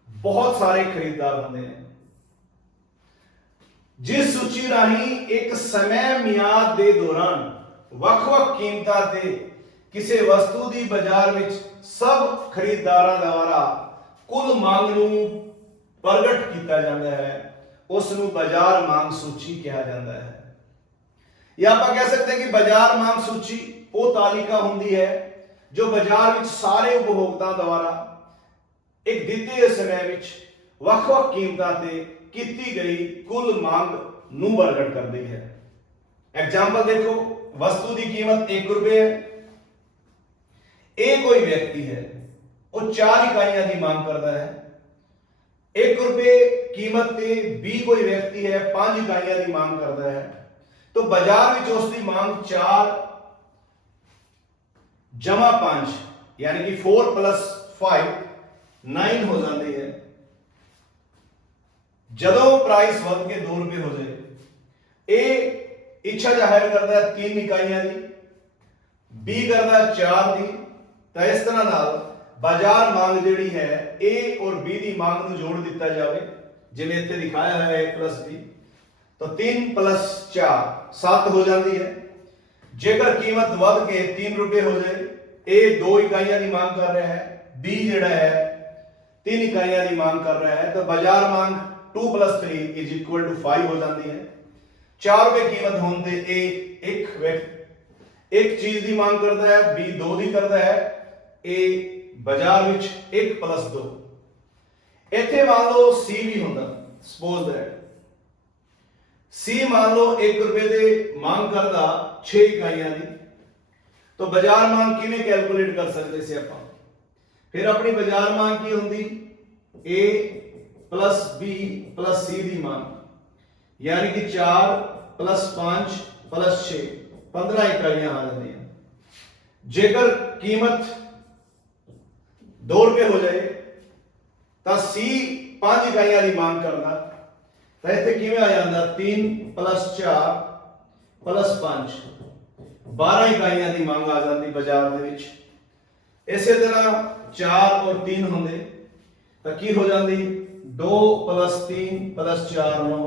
ਬਹੁਤ ਸਾਰੇ ਖਰੀਦਦਾਰ ਹੁੰਦੇ ਨੇ। ਜਿਸ ਸੂਚੀ ਰਾਹੀਂ ਇੱਕ ਸਮੇਂ ਮਿਆਦ ਦੇ ਦੌਰਾਨ ਵੱਖ-ਵੱਖ ਕੀਮਤਾਂ ਤੇ ਕਿਸੇ ਵਸਤੂ ਦੀ ਬਾਜ਼ਾਰ ਵਿੱਚ ਸਭ ਖਰੀਦਦਾਰਾਂ ਦੁਆਰਾ ਕੁੱਲ ਮੰਗ ਨੂੰ ਪ੍ਰਗਟ ਕੀਤਾ ਜਾਂਦਾ ਹੈ, ਉਸ ਨੂੰ ਬਾਜ਼ਾਰ ਮੰਗ ਸੂਚੀ ਕਿਹਾ ਜਾਂਦਾ ਹੈ। ਜਾਂ ਆਪਾਂ ਕਹਿ ਸਕਦੇ ਹਾਂ ਕਿ ਬਾਜ਼ਾਰ ਮੰਗ ਸੂਚੀ ਉਹ ਤਾਲਿਕਾ ਹੁੰਦੀ ਹੈ, ਜੋ ਬਾਜ਼ਾਰ ਵਿੱਚ ਸਾਰੇ ਉਪਭੋਗਤਾ ਦੁਆਰਾ ਇੱਕ ਦਿੱਤੇ ਸਮੇਂ ਵਿੱਚ ਵੱਖ-ਵੱਖ ਕੀਮਤਾਂ ਤੇ ਕੀਤੀ ਗਈ ਕੁੱਲ ਮੰਗ ਨੂੰ ਪ੍ਰਗਟ ਕਰਦੀ ਹੈ। ਐਗਜ਼ਾਮਪਲ ਦੇਖੋ, ਵਸਤੂ ਦੀ ਕੀਮਤ 1 ਰੁਪਏ ਹੈ। ਇਹ ਕੋਈ ਵਿਅਕਤੀ ਹੈ ਉਹ 4 ਇਕਾਈਆਂ ਦੀ ਮੰਗ ਕਰਦਾ ਹੈ 1 ਰੁਪਏ ਕੀਮਤ ਤੇ B ਕੋਈ ਵਿਅਕਤੀ ਹੈ 5 ਇਕਾਈਆਂ ਦੀ ਮੰਗ ਕਰਦਾ ਹੈ ਤਾਂ ਬਾਜ਼ਾਰ ਵਿੱਚ ਉਸ ਦੀ ਮੰਗ 4 ਜਮਾ 5 ਯਾਨੀ ਕਿ 4 5 9 ਹੋ ਜਾਂਦੀ ਹੈ ਜਦੋਂ ਪ੍ਰਾਈਸ ਵੱਧ ਕੇ 2 ਰੁਪਏ ਹੋ ਜਾਏ ਇਹ ਇੱਛਾ ਜ਼ਾਹਿਰ ਕਰਦਾ ਹੈ 3 ਇਕਾਈਆਂ ਦੀ B ਕਰਦਾ ਹੈ 4 ਦੀ ਤਾਂ ਇਸ ਤਰ੍ਹਾਂ ਨਾਲ ਬਾਜ਼ਾਰ ਮੰਗ ਜਿਹੜੀ ਹੈ, A ਔਰ B ਦੀ ਮੰਗ ਨੂੰ ਜੋੜ ਦਿੱਤਾ ਜਾਵੇ। ਜਿਵੇਂ ਇੱਥੇ ਦਿਖਾਇਆ ਹੋਇਆ ਹੈ A B ਤਾਂ 3 4 7 ਹੋ ਜਾਂਦੀ ਹੈ। ਜੇਕਰ ਕੀਮਤ ਵੱਧ ਕੇ 3 ਰੁਪਏ ਹੋ ਜਾਏ, A 2 ਇਕਾਈਆਂ ਦੀ ਮੰਗ ਕਰ ਰਿਹਾ ਹੈ। B ਜਿਹੜਾ ਹੈ 3 ਇਕਾਈਆਂ ਦੀ ਮੰਗ ਕਰ ਰਿਹਾ ਹੈ। ਤਾਂ ਬਾਜ਼ਾਰ ਮੰਗ 2 3 5 ਹੋ ਜਾਂਦੀ ਹੈ। 4 ਰੁਪਏ ਕੀਮਤ ਹੋਣ ਤੇ A ਇੱਕ ਵਿਅਕਤੀ ਇੱਕ ਚੀਜ਼ ਦੀ ਮੰਗ ਕਰਦਾ ਹੈ, B ਦੋ ਦੀ ਕਰਦਾ ਹੈ। A ਬਾਜ਼ਾਰ ਵਿੱਚ 1 2 ਇੱਥੇ ਮੰਨ ਲਓ C ਵੀ ਹੁੰਦਾ ਸਪੋਜ਼ ਦੈਟ C ਮੰਨ ਲਓ 1 ਰੁਪਏ ਦੇ ਮੰਗ ਕਰਦਾ 6 ਇਕਾਈਆਂ ਦੀ। ਤਾਂ ਬਾਜ਼ਾਰ ਮੰਗ ਕਿਵੇਂ ਕੈਲਕੂਲੇਟ ਕਰ ਸਕਦੇ ਸੀ ਆਪਾਂ? ਫਿਰ ਆਪਣੀ ਬਾਜ਼ਾਰ ਮੰਗ ਕੀ ਹੁੰਦੀ? A B C ਦੀ ਮੰਗ। ਯਾਨੀ ਕਿ 4 5 6 15 ਇਕਾਈਆਂ ਆ ਜਾਂਦੀਆਂ। ਜੇਕਰ ਕੀਮਤ 2 ਰੁਪਏ ਹੋ ਜਾਏ, ਤਾਂ C 5 ਇਕਾਈਆਂ ਦੀ ਮੰਗ ਕਰਦਾ ਤਾਂ ਇੱਥੇ ਕਿਵੇਂ ਆ ਜਾਂਦਾ? 3 4 5 12 ਇਕਾਈਆਂ ਦੀ ਮੰਗ ਆ ਜਾਂਦੀ ਬਾਜ਼ਾਰ ਦੇ ਵਿੱਚ। ਇਸੇ ਤਰ੍ਹਾਂ 4 ਔਰ 3 ਹੁੰਦੇ। ਤਾਂ ਕੀ ਹੋ ਜਾਂਦੀ? 2 3 4 9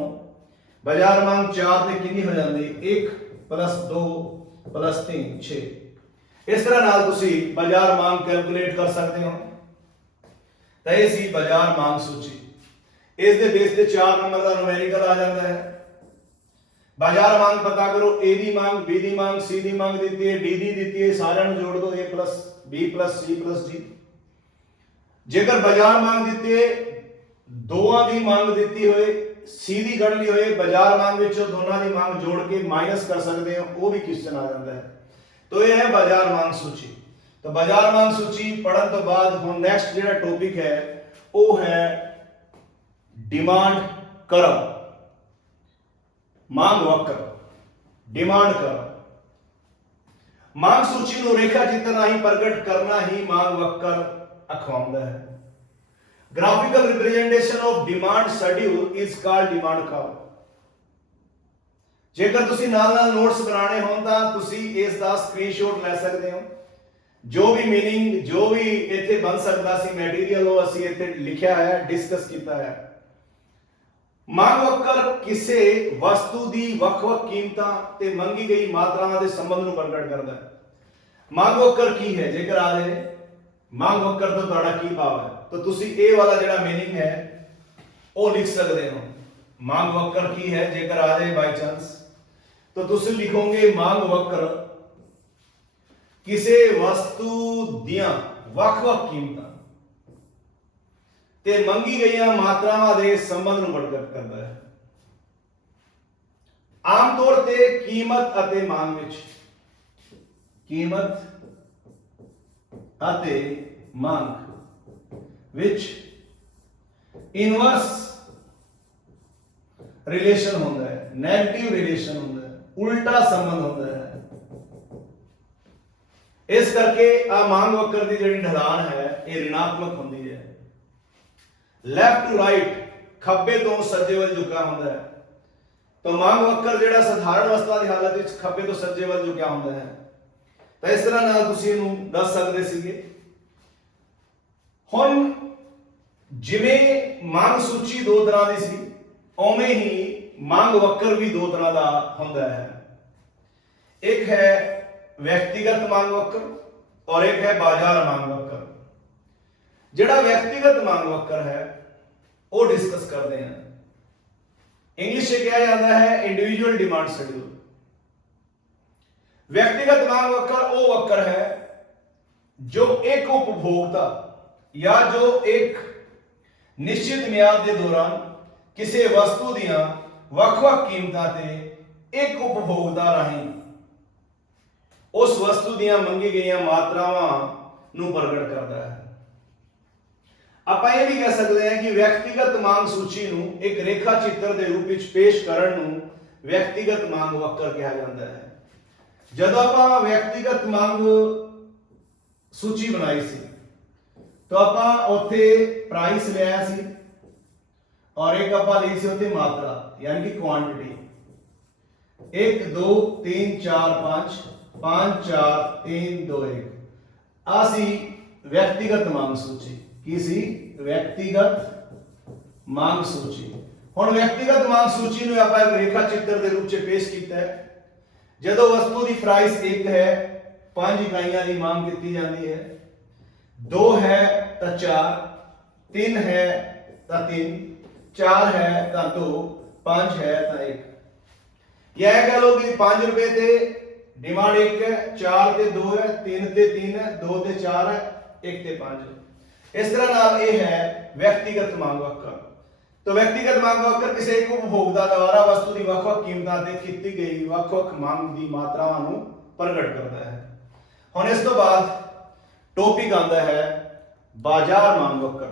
ਬਾਜ਼ਾਰ ਮੰਗ 4 ਤੇ ਕਿੰਨੀ ਹੋ ਜਾਂਦੀ? 1 2 3 6 ਇਸ ਤਰ੍ਹਾਂ ਨਾਲ ਤੁਸੀਂ ਬਾਜ਼ਾਰ ਮੰਗ ਕੈਲਕੂਲੇਟ ਕਰ ਸਕਦੇ ਹੋ। ਤਾਂ ਇਹ ਸੀ ਬਾਜ਼ਾਰ ਮੰਗ ਸੂਚੀ। ਇਸ ਦੇ ਬੇਸ ਤੇ 4 ਨੰਬਰ ਦਾ ਨੂਮੈਰੀਕਲ ਆ ਜਾਂਦਾ ਹੈ। ਬਾਜ਼ਾਰ ਮੰਗ ਪਤਾ ਕਰੋ, A ਦੀ ਮੰਗ, B ਦੀ ਮੰਗ, C ਦੀ ਮੰਗ ਦਿੱਤੀ ਹੈ, D ਦੀ ਦਿੱਤੀ ਹੈ, ਸਾਰਿਆਂ ਨੂੰ ਜੋੜ ਦਿਓ A B C D ਜੇਕਰ ਬਾਜ਼ਾਰ ਮੰਗ ਦਿੱਤੀ ਹੈ ਦੋਆਂ ਦੀ ਮੰਗ ਦਿੱਤੀ ਹੋਏ, C ਦੀ ਗਣ ਲਈ ਹੋਏ, ਬਾਜ਼ਾਰ ਮੰਗ ਵਿੱਚੋਂ ਦੋਨਾਂ ਦੀ ਮੰਗ ਜੋੜ ਕੇ ਮਾਈਨਸ ਕਰ ਸਕਦੇ ਹੋ, ਉਹ ਵੀ ਕੁਐਸਚਨ ਆ ਜਾਂਦਾ ਹੈ। ਤੋ ਇਹ ਹੈ ਬਾਜ਼ਾਰ ਮੰਗ ਸੂਚੀ। ਤਾਂ ਬਾਜ਼ਾਰ ਸੂਚੀ ਪੜਨ ਤੋਂ ਬਾਅਦ ਹੁਣ ਨੈਕਸਟ ਜਿਹੜਾ ਟੌਪਿਕ ਹੈ, ਉਹ ਹੈ ਡਿਮਾਂਡ ਕਰਵ ਮੰਗ ਵਕਰ ਡਿਮਾਂਡ ਕਰਵ ਮੰਗ ਸੂਚੀ ਨੂੰ ਰੇਖਾ ਚਿੱਤਰ ਰਾਹੀਂ ਪ੍ਰਗਟ ਕਰਨਾ ਹੀ ਮੰਗ ਵਕਰ ਅਖਵਾਉਂਦਾ ਹੈ। Graphical representation of demand schedule is called demand curve ਜੇਕਰ ਤੁਸੀਂ ਨਾਲ ਨਾਲ ਨੋਟਸ ਬਣਾਉਣੇ ਹੋਣ ਤਾਂ ਤੁਸੀਂ ਇਸ ਦਾ ਸਕਰੀਨਸ਼ਾਟ ਲੈ ਸਕਦੇ ਹੋ। ਜੋ ਵੀ मीनिंग ਜੋ ਵੀ ਇੱਥੇ ਬਣ ਸਕਦਾ ਸੀ ਮਟੀਰੀਅਲ ਉਹ ਅਸੀਂ ਇੱਥੇ ਲਿਖਿਆ ਹੈ ਡਿਸਕਸ ਕੀਤਾ ਹੈ ਮੰਗ ਵਕਰ ਕਿਸੇ ਵਸਤੂ ਦੀ ਵੱਖ-ਵੱਖ ਕੀਮਤਾਂ ਤੇ ਮੰਗੀ ਗਈ ਮਾਤਰਾਵਾਂ ਦੇ ਸੰਬੰਧ ਨੂੰ ਪ੍ਰਗਟ ਕਰਦਾ ਹੈ ਮੰਗ ਵਕਰ ਕੀ ਹੈ ਜੇਕਰ ਆ ਜਾਏ ਮੰਗ ਵਕਰ ਤੋਂ ਤੁਹਾਡਾ ਕੀ ਭਾਵ ਹੈ ਤਾਂ ਤੁਸੀਂ ਇਹ ਵਾਲਾ ਜਿਹੜਾ ਮੀਨਿੰਗ ਹੈ ਉਹ ਲਿਖ ਸਕਦੇ ਹੋ ਮੰਗ ਵਕਰ ਕੀ ਹੈ ਜੇਕਰ ਆ ਜਾਏ ਬਾਈ ਚਾਂਸ ਤਾਂ ਤੁਸੀਂ ਲਿਖੋਗੇ ਮੰਗ ਵਕਰ ਕਿਸੇ ਵਸਤੂ ਦੀਆਂ ਵੱਖ-ਵੱਖ ਕੀਮਤਾਂ ਤੇ ਮੰਗੀ ਗਈਆਂ ਮਾਤਰਾਵਾਂ ਦੇ ਸੰਬੰਧ ਨੂੰ ਪ੍ਰਗਟ ਕਰਦਾ ਹੈ। ਆਮ ਤੌਰ ਤੇ ਕੀਮਤ ਅਤੇ ਮੰਗ ਵਿੱਚ ਕੀਮਤ ਅਤੇ ਮੰਗ ਵਿੱਚ ਇਨਵਰਸ ਰਿਲੇਸ਼ਨ ਹੁੰਦਾ ਹੈ 네ਗੇਟਿਵ ਰਿਲੇਸ਼ਨ ਹੁੰਦਾ ਹੈ, ਉਲਟਾ ਸੰਬੰਧ ਹੁੰਦਾ ਹੈ। ਇਸ ਕਰਕੇ ਆ ਮੰਗ ਵਕਰ ਦੀ ਜਿਹੜੀ ਢਲਾਨ ਹੈ, ਇਹ ઋਣਾਤਮਕ ਹੁੰਦੀ ਹੈ। ਲੈਫਟ ਟੂ ਰਾਈਟ ਖੱਬੇ ਤੋਂ ਸੱਜੇ ਵੱਲ ਝੁਕਾ ਹੁੰਦਾ ਹੈ। ਤਾਂ ਮੰਗ ਵਕਰ ਜਿਹੜਾ ਸਧਾਰਨ ਅਵਸਥਾ ਦੀ ਹਾਲਤ ਵਿੱਚ ਖੱਬੇ ਤੋਂ ਸੱਜੇ ਵੱਲ ਝੁਕਿਆ ਹੁੰਦਾ ਹੈ। ਤਾਂ ਇਸ ਤਰ੍ਹਾਂ ਨਾਲ ਤੁਸੀਂ ਇਹਨੂੰ ਦੱਸ ਸਕਦੇ ਸੀਗੇ। ਹੁਣ ਜਿਵੇਂ ਮੰਗ ਸੂਚੀ ਦੋ ਤਰ੍ਹਾਂ ਦੀ ਸੀ, ਉਵੇਂ ਹੀ ਮੰਗ ਵਕਰ ਵੀ ਦੋ ਤਰ੍ਹਾਂ ਦਾ ਹੁੰਦਾ ਹੈ। ਇੱਕ ਹੈ ਵਿਅਕਤੀਗਤ ਮੰਗ ਵਕਰ ਔਰ ਇੱਕ ਹੈ ਬਾਜ਼ਾਰ ਮੰਗ ਵਕਰ। ਜਿਹੜਾ ਵਿਅਕਤੀਗਤ ਮੰਗ ਵਕਰ ਹੈ, ਉਹ ਡਿਸਕਸ ਕਰਦੇ ਹਾਂ ਇੰਗਲਿਸ਼ 'ਚ ਕਿਹਾ ਜਾਂਦਾ ਹੈ ਇੰਡੀਵਿਜੂਅਲ ਡਿਮਾਂਡ ਸ਼ਡਿਊਲ ਵਿਅਕਤੀਗਤ ਮੰਗ ਵਕਰ ਉਹ ਵਕਰ ਹੈ ਜੋ ਇੱਕ ਉਪਭੋਗਤਾ ਜਾਂ ਜੋ ਇੱਕ ਨਿਸ਼ਚਿਤ ਮਿਆਦ ਦੇ ਦੌਰਾਨ ਕਿਸੇ ਵਸਤੂ ਦੀਆਂ ਵੱਖ-ਵੱਖ ਕੀਮਤਾਂ ਤੇ ਇੱਕ ਉਪਭੋਗਤਾ ਰਾਹੀਂ ਉਸ ਵਸਤੂ ਦੀਆਂ ਮੰਗੀ ਗਈਆਂ ਮਾਤਰਾਵਾਂ ਨੂੰ ਪ੍ਰਗਟ ਕਰਦਾ ਹੈ। ਆਪਾਂ ਇਹ ਵੀ ਕਹਿ ਸਕਦੇ ਹਾਂ ਕਿ ਵਿਅਕਤੀਗਤ ਮੰਗ ਸੂਚੀ ਨੂੰ ਇੱਕ ਰੇਖਾ ਚਿੱਤਰ ਦੇ ਰੂਪ ਵਿੱਚ ਪੇਸ਼ ਕਰਨ ਨੂੰ ਵਿਅਕਤੀਗਤ ਮੰਗ ਵਕਰ ਕਿਹਾ ਜਾਂਦਾ ਹੈ। ਜਦੋਂ ਆਪਾਂ ਵਿਅਕਤੀਗਤ ਮੰਗ ਸੂਚੀ ਬਣਾਈ ਸੀ, ਤਾਂ ਆਪਾਂ ਉੱਥੇ ਪ੍ਰਾਈਸ ਲਿਆ ਸੀ ਔਰ ਇੱਕ ਆਪਾਂ ਲਈ ਸੀ ਉੱਥੇ ਮਾਤਰਾ, ਯਾਨੀ ਕਿ ਕੁਆਂਟੀਟੀ 1 2 3 4 5 5 4 3 2 1 ਆ ਸੀ ਵਿਅਕਤੀਗਤ ਮੰਗ ਸੂਚੀ ਕੀ ਸੀ ਵਿਅਕਤੀਗਤ ਮੰਗ ਸੂਚੀ ਹੁਣ ਵਿਅਕਤੀਗਤ ਮੰਗ ਸੂਚੀ ਨੂੰ ਆਪਾਂ ਇੱਕ ਰੇਖਾ ਚਿੱਤਰ ਦੇ ਰੂਪ 'ਚ ਪੇਸ਼ ਕੀਤਾ ਹੈ ਜਦੋਂ ਵਸਤੂ ਦੀ ਪ੍ਰਾਈਸ 1 ਹੈ 5 ਇਕਾਈਆਂ ਦੀ ਮੰਗ ਕੀਤੀ ਜਾਂਦੀ ਹੈ 2 ਹੈ ਤਾਂ 4 3 ਹੈ ਤਾਂ 3 4 ਹੈ ਤਾਂ 2 5 ਹੈ ਤਾਂ 1 यह कह लो कि 5 रुपए ਤੇ ਡਿਮਾਂਡ 1 ਹੈ 4 ਤੇ 2 ਹੈ 3 ਤੇ 3 ਹੈ 2 ਤੇ 4 ਹੈ 1 ਤੇ 5 ਹੈ ਇਸ ਤਰ੍ਹਾਂ ਨਾਲ ਇਹ ਹੈ ਵਿਅਕਤੀਗਤ ਮੰਗ ਵਕਰ तो व्यक्तिगत मांग वक्र ਕਿਸੇ ਇੱਕ ਉਪਭੋਗਤਾ ਦੁਆਰਾ ਵਸਤੂ ਦੀ ਵੱਖ-ਵੱਖ ਕੀਮਤਾਂ ਤੇ ਕੀਤੀ ਗਈ ਵੱਖ-ਵੱਖ ਮੰਗ ਦੀ ਮਾਤਰਾਵਾਂ ਨੂੰ ਪ੍ਰਗਟ ਕਰਦਾ ਹੈ ਹੁਣ ਇਸ ਤੋਂ ਬਾਅਦ ਟੌਪਿਕ ਆਉਂਦਾ ਹੈ ਬਾਜ਼ਾਰ ਮੰਗ ਵਕਰ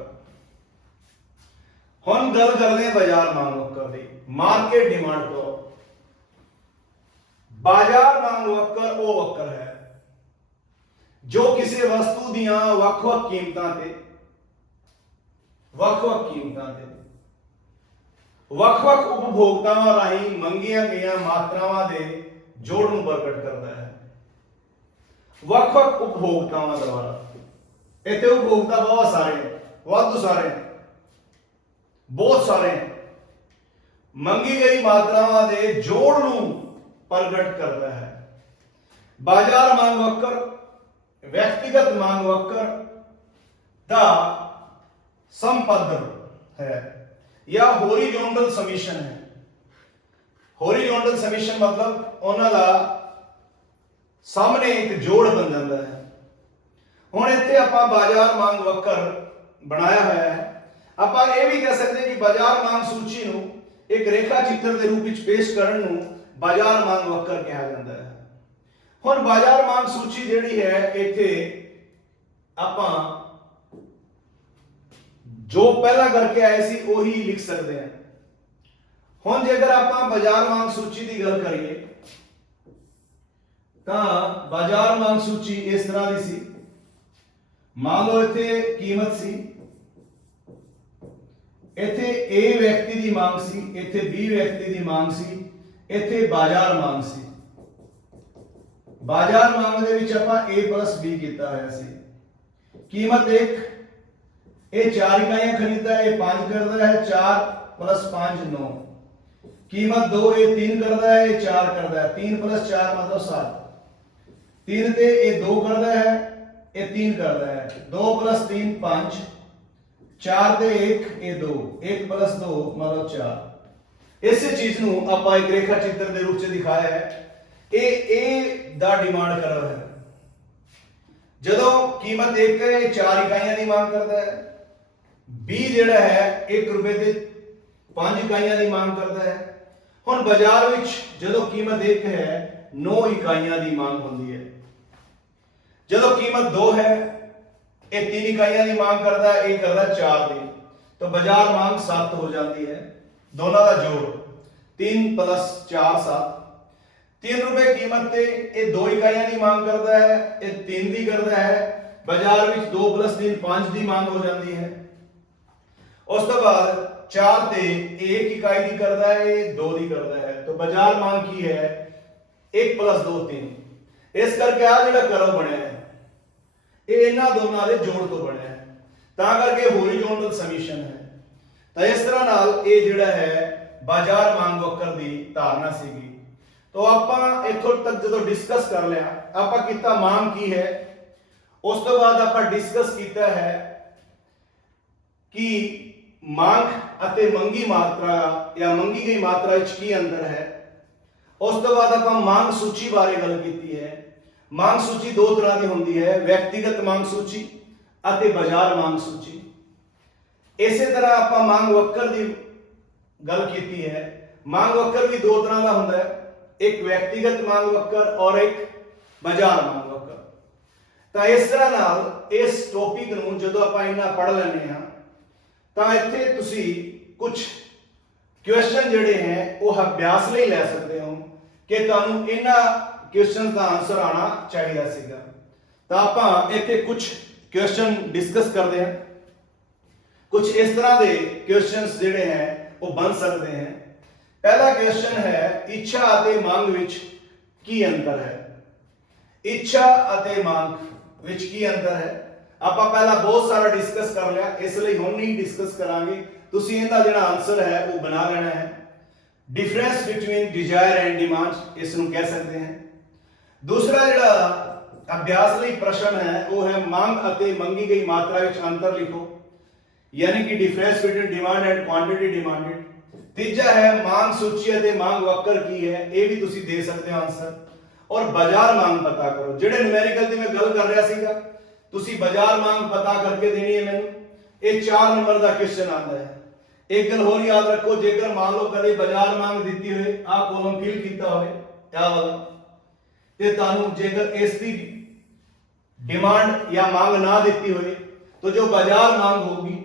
ਹੁਣ ਗੱਲ ਕਰਦੇ ਹਾਂ ਬਾਜ਼ਾਰ ਮੰਗ ਵਕਰ ਦੀ ਮਾਰਕੀਟ ਡਿਮਾਂਡ ਕਰੋ ਬਾਜ਼ਾਰ ਮੰਗ ਵਕਰ ਉਹ ਵਕਰ ਹੈ। ਜੋ ਕਿਸੇ ਵਸਤੂ ਦੀਆਂ ਵੱਖ-ਵੱਖ ਕੀਮਤਾਂ ਤੇ, ਵੱਖ-ਵੱਖ ਕੀਮਤਾਂ ਤੇ, ਵੱਖ-ਵੱਖ ਉਪਭੋਗਤਾਵਾਂ ਰਾਹੀਂ ਮੰਗੀਆਂ ਗਈਆਂ ਮਾਤਰਾਵਾਂ ਦੇ ਜੋੜ ਨੂੰ ਪ੍ਰਗਟ ਕਰਦਾ ਹੈ। ਵੱਖ-ਵੱਖ ਉਪਭੋਗਤਾਵਾਂ ਦੁਆਰਾ। ਇੱਥੇ ਉਪਭੋਗਤਾ ਬਹੁਤ ਸਾਰੇ ਨੇ, ਵਾਧੂ ਸਾਰੇ ਨੇ, ਬਹੁਤ ਸਾਰੇ ਮੰਗੀ ਗਈ ਮਾਤਰਾਵਾਂ ਦੇ ਜੋੜ ਨੂੰ ਪ੍ਰਗਟ ਕਰਦਾ ਹੈ। ਬਾਜ਼ਾਰ ਮੰਗ ਵਕਰ ਵਿਅਕਤੀਗਤ ਮੰਗ ਵਕਰ ਦਾ ਸੰਪਦਰ ਹੈ। ਜਾਂ ਹੋਰੀਜ਼ੋਨਟਲ ਸਮਿਸ਼ਨ ਹੈ। ਹੋਰੀਜ਼ੋਨਟਲ ਸਮਿਸ਼ਨ ਮਤਲਬ ਉਹਨਾਂ ਦਾ ਸਾਹਮਣੇ ਇੱਕ ਜੋੜ ਬਣ ਜਾਂਦਾ ਹੈ। ਹੁਣ ਇੱਥੇ ਆਪਾਂ ਬਾਜ਼ਾਰ ਮੰਗ ਵਕਰ ਬਣਾਇਆ ਹੋਇਆ ਹੈ। ਆਪਾਂ ਇਹ ਵੀ ਕਹਿ ਸਕਦੇ ਕਿ ਬਾਜ਼ਾਰ ਮੰਗ ਸੂਚੀ ਨੂੰ ਇੱਕ ਰੇਖਾ ਚਿੱਤਰ ਦੇ ਰੂਪ ਵਿੱਚ ਪੇਸ਼ ਕਰਨ ਨੂੰ ਬਾਜ਼ਾਰ ਮੰਗ ਵਕਰ ਕਿਹਾ ਜਾਂਦਾ ਹੈ। ਹੁਣ ਬਾਜ਼ਾਰ ਮੰਗ ਸੂਚੀ ਜਿਹੜੀ ਹੈ, ਇੱਥੇ ਆਪਾਂ ਜੋ ਪਹਿਲਾਂ ਕਰਕੇ ਆਏ ਸੀ, ਉਹੀ ਲਿਖ ਸਕਦੇ ਹਾਂ। ਹੁਣ ਜੇਕਰ ਆਪਾਂ ਬਾਜ਼ਾਰ ਮੰਗ ਸੂਚੀ ਦੀ ਗੱਲ ਕਰੀਏ, ਤਾਂ ਬਾਜ਼ਾਰ ਮੰਗ ਸੂਚੀ ਇਸ ਤਰ੍ਹਾਂ ਦੀ ਸੀ। ਮੰਨ ਲਓ ਇੱਥੇ ਕੀਮਤ ਸੀ। ਇੱਥੇ A ਵਿਅਕਤੀ ਦੀ ਮੰਗ ਸੀ, ਇੱਥੇ B ਵਿਅਕਤੀ ਦੀ ਮੰਗ ਸੀ। ਇੱਥੇ ਬਾਜ਼ਾਰ ਮੰਗ ਸੀ ਬਾਜ਼ਾਰ ਮੰਗ ਦੇ ਵਿੱਚ ਆਪਾਂ A B ਕੀਤਾ ਹੋਇਆ ਸੀ ਕੀਮਤ 1 ਇਹ 4 ਇਕਾਈਆਂ ਖਰੀਦਦਾ ਹੈ ਇਹ 5 ਕਰਦਾ ਹੈ 4 प्लस पांच नौ कीमत दो ये तीन करता है ये चार करता है तीन प्लस चार मतलब सात तीन ते ये दो करता है ये तीन करता है दो प्लस तीन पांच ਚਾਰ ਤੇ 1 ਇਹ 2 1 2 ਮਤਲਬ 4 ਇਸੇ ਚੀਜ਼ ਨੂੰ ਆਪਾਂ ਇੱਕ ਰੇਖਾ ਚਿੱਤਰ ਦੇ ਰੂਪ ਚ ਦਿਖਾਇਆ ਹੈ ਇਹ ਇਹ ਦਾ ਡਿਮਾਂਡ ਕਰ ਰਿਹਾ ਹੈ। ਜਦੋਂ ਕੀਮਤ 1 ਇਹ 4 ਇਕਾਈਆਂ ਦੀ ਮੰਗ ਕਰਦਾ ਹੈ। B ਜਿਹੜਾ ਹੈ 1 ਰੁਪਏ ਤੇ 5 ਇਕਾਈਆਂ ਦੀ ਮੰਗ ਕਰਦਾ ਹੈ। ਹੁਣ ਬਾਜ਼ਾਰ ਵਿੱਚ ਜਦੋਂ ਕੀਮਤ 1 ਹੈ 9 ਇਕਾਈਆਂ ਦੀ ਮੰਗ ਹੁੰਦੀ ਹੈ। ਜਦੋਂ ਕੀਮਤ 2 ਹੈ, ਇਹ 3 ਇਕਾਈਆਂ ਦੀ ਮੰਗ ਕਰਦਾ ਹੈ, ਇਹ ਕਰਦਾ 4 ਦੀ। ਤਾਂ ਬਾਜ਼ਾਰ ਮੰਗ 7 ਹੋ ਜਾਂਦੀ ਹੈ। ਦੋਨਾਂ ਦਾ ਜੋੜ 3 4 7 3 ਰੁਪਏ ਕੀਮਤ ਤੇ ਇਹ ਦੋ ਇਕਾਈਆਂ ਦੀ ਮੰਗ ਕਰਦਾ ਹੈ, ਇਹ 3 ਦੀ ਕਰਦਾ ਹੈ। ਬਾਜ਼ਾਰ ਵਿੱਚ 2 3 5 ਦੀ ਮੰਗ ਹੋ ਜਾਂਦੀ ਹੈ। ਉਸ ਤੋਂ ਬਾਅਦ 4 ਤੇ 1 ਇਕਾਈ ਦੀ ਕਰਦਾ ਹੈ, ਇਹ 2 ਦੀ ਕਰਦਾ ਹੈ। ਤਾਂ ਬਾਜ਼ਾਰ ਮੰਗ ਕੀ ਹੈ? 1 2 3 ਇਸ ਕਰਕੇ ਆ ਜਿਹੜਾ ਕਰੋ ਬਣਿਆ ਹੈ, ਇਹ ਇਹਨਾਂ ਦੋਨਾਂ ਦੇ ਜੋੜ ਤੋਂ ਬਣਿਆ ਹੈ। ਤਾਂ ਕਰਕੇ ਹੋਰੀਜ਼ੋਨਟਲ ਸਮੀਸ਼ਨ ਹੈ। ਤਾਂ ਇਸ ਤਰ੍ਹਾਂ ਨਾਲ ਇਹ ਜਿਹੜਾ ਹੈ ਬਾਜ਼ਾਰ ਮੰਗ ਵਕਰ ਦੀ ਧਾਰਨਾ ਸੀਗੀ। ਤੋਂ ਆਪਾਂ ਇੱਥੋਂ ਤੱਕ ਜਦੋਂ ਡਿਸਕਸ ਕਰ ਲਿਆ, ਆਪਾਂ ਕੀਤਾ ਮੰਗ ਕੀ ਹੈ? ਉਸ ਤੋਂ ਬਾਅਦ ਆਪਾਂ ਡਿਸਕਸ ਕੀਤਾ ਹੈ ਕਿ ਮੰਗ ਅਤੇ ਮੰਗੀ ਮਾਤਰਾ ਜਾਂ ਮੰਗੀ ਗਈ ਮਾਤਰਾ ਵਿੱਚ ਕੀ ਅੰਦਰ ਹੈ। ਉਸ ਤੋਂ ਬਾਅਦ ਆਪਾਂ ਮੰਗ ਸੂਚੀ ਬਾਰੇ ਗੱਲ ਕੀਤੀ ਹੈ। ਮੰਗ ਸੂਚੀ ਦੋ ਤਰ੍ਹਾਂ ਦੀ ਹੁੰਦੀ ਹੈ, ਵਿਅਕਤੀਗਤ ਮੰਗ ਸੂਚੀ ਅਤੇ ਬਾਜ਼ਾਰ ਮੰਗ ਸੂਚੀ। ਇਸੇ ਤਰ੍ਹਾਂ ਆਪਾਂ ਮੰਗ ਵਕਰ ਦੀ ਗੱਲ ਕੀਤੀ ਹੈ। ਮੰਗ ਵਕਰ ਵੀ ਦੋ ਤਰ੍ਹਾਂ ਦਾ ਹੁੰਦਾ ਹੈ। ਇੱਕ ਵਿਅਕਤੀਗਤ ਮੰਗ ਵਕਰ ਔਰ ਇੱਕ ਬਾਜ਼ਾਰ ਮੰਗ ਵਕਰ। ਤਾਂ ਇਸ ਤਰ੍ਹਾਂ ਨਾਲ ਇਸ ਟੌਪਿਕ ਨੂੰ ਜਦੋਂ ਆਪਾਂ ਇਹਨਾਂ ਪੜ੍ਹ ਲੈਂਦੇ ਹਾਂ, ਤਾਂ ਇੱਥੇ ਤੁਸੀਂ ਕੁਝ ਕੁਐਸਚਨ ਜਿਹੜੇ ਹੈ, ਉਹ ਅਭਿਆਸ ਲਈ ਲੈ ਸਕਦੇ ਹੋ ਕਿ ਤੁਹਾਨੂੰ ਇਹਨਾਂ ਕੁਐਸਚਨ ਦਾ ਆਨਸਰ ਆਣਾ ਚਾਹੀਦਾ ਸੀਗਾ। ਤਾਂ ਆਪਾਂ ਇੱਥੇ ਕੁਝ ਕੁਐਸਚਨ ਡਿਸਕਸ ਕਰਦੇ ਹਾਂ। ਕੁਝ ਇਸ ਤਰ੍ਹਾਂ ਦੇ ਕੁਐਸਚਨਸ ਜਿਹੜੇ ਹੈ, ਉਹ ਬਣ ਸਕਦੇ ਹੈ। ਪਹਿਲਾ ਕੁਐਸਚਨ ਹੈ, ਇੱਛਾ ਅਤੇ ਮੰਗ ਵਿੱਚ ਕੀ ਅੰਤਰ ਹੈ? ਇੱਛਾ ਅਤੇ ਮੰਗ ਵਿੱਚ ਕੀ ਅੰਤਰ ਹੈ? ਆਪਾਂ ਪਹਿਲਾਂ ਬਹੁਤ ਸਾਰਾ ਡਿਸਕਸ ਕਰ ਲਿਆ, ਇਸ ਲਈ ਹੁਣ ਨਹੀਂ ਡਿਸਕਸ ਕਰਾਂਗੇ। ਤੁਸੀਂ ਇਹਦਾ ਜਿਹੜਾ ਆਨਸਰ ਹੈ, ਉਹ ਬਣਾ ਲੈਣਾ ਹੈ। Difference between desire and demand ਇਸ ਨੂੰ ਕਹਿ ਸਕਦੇ ਹਾਂ। ਦੂਸਰਾ ਜਿਹੜਾ ਅਭਿਆਸ ਲਈ ਪ੍ਰਸ਼ਨ ਹੈ, ਉਹ ਹੈ ਮੰਗ ਅਤੇ ਮੰਗੀ ਗਈ ਮਾਤਰਾ ਵਿੱਚ ਅੰਤਰ ਲਿਖੋ। ਯਾਨੀ ਕਿ difference between demand and quantity demanded ਤੀਜਾ ਹੈ, ਮੰਗ ਸੂਚੀ ਅਤੇ ਮੰਗ ਵਕਰ ਕੀ ਹੈ? ਇਹ ਵੀ ਤੁਸੀਂ ਦੇ ਸਕਦੇ ਹੋ ਆਨਸਰ ਔਰ ਬਾਜ਼ਾਰ ਮੰਗ ਪਤਾ ਕਰੋ। ਜਿਹੜੇ ਨਿਊਮੈਰੀਕਲ ਦੀ ਮੈਂ ਗੱਲ ਕਰ ਰਿਹਾ ਸੀਗਾ, ਤੁਸੀਂ ਬਾਜ਼ਾਰ ਮੰਗ ਪਤਾ ਕਰਕੇ ਦੇਣੀ ਹੈ ਮੈਨੂੰ। ਇਹ 4 ਨੰਬਰ ਦਾ ਕੁਐਸਚਨ ਆਉਂਦਾ ਹੈ। ਇੱਕ ਗੱਲ ਹੋਰ ਯਾਦ ਰੱਖੋ, ਜੇਕਰ ਮੰਨ ਲਓ ਕਦੇ ਬਾਜ਼ਾਰ ਮੰਗ ਦਿੱਤੀ ਹੋਵੇ, ਆਹ ਕੋਲਮ ਫਿਲ ਕੀਤਾ ਹੋਵੇ, ਆਹ ਵਾਲਾ। ਤੇ ਤੁਹਾਨੂੰ ਜੇਕਰ ਇਸ ਦੀ ਡਿਮਾਂਡ ਜਾਂ ਮੰਗ ਨਾ ਦਿੱਤੀ ਹੋਵੇ, ਤਾਂ ਜੋ ਬਾਜ਼ਾਰ ਮੰਗ ਹੋਊਗੀ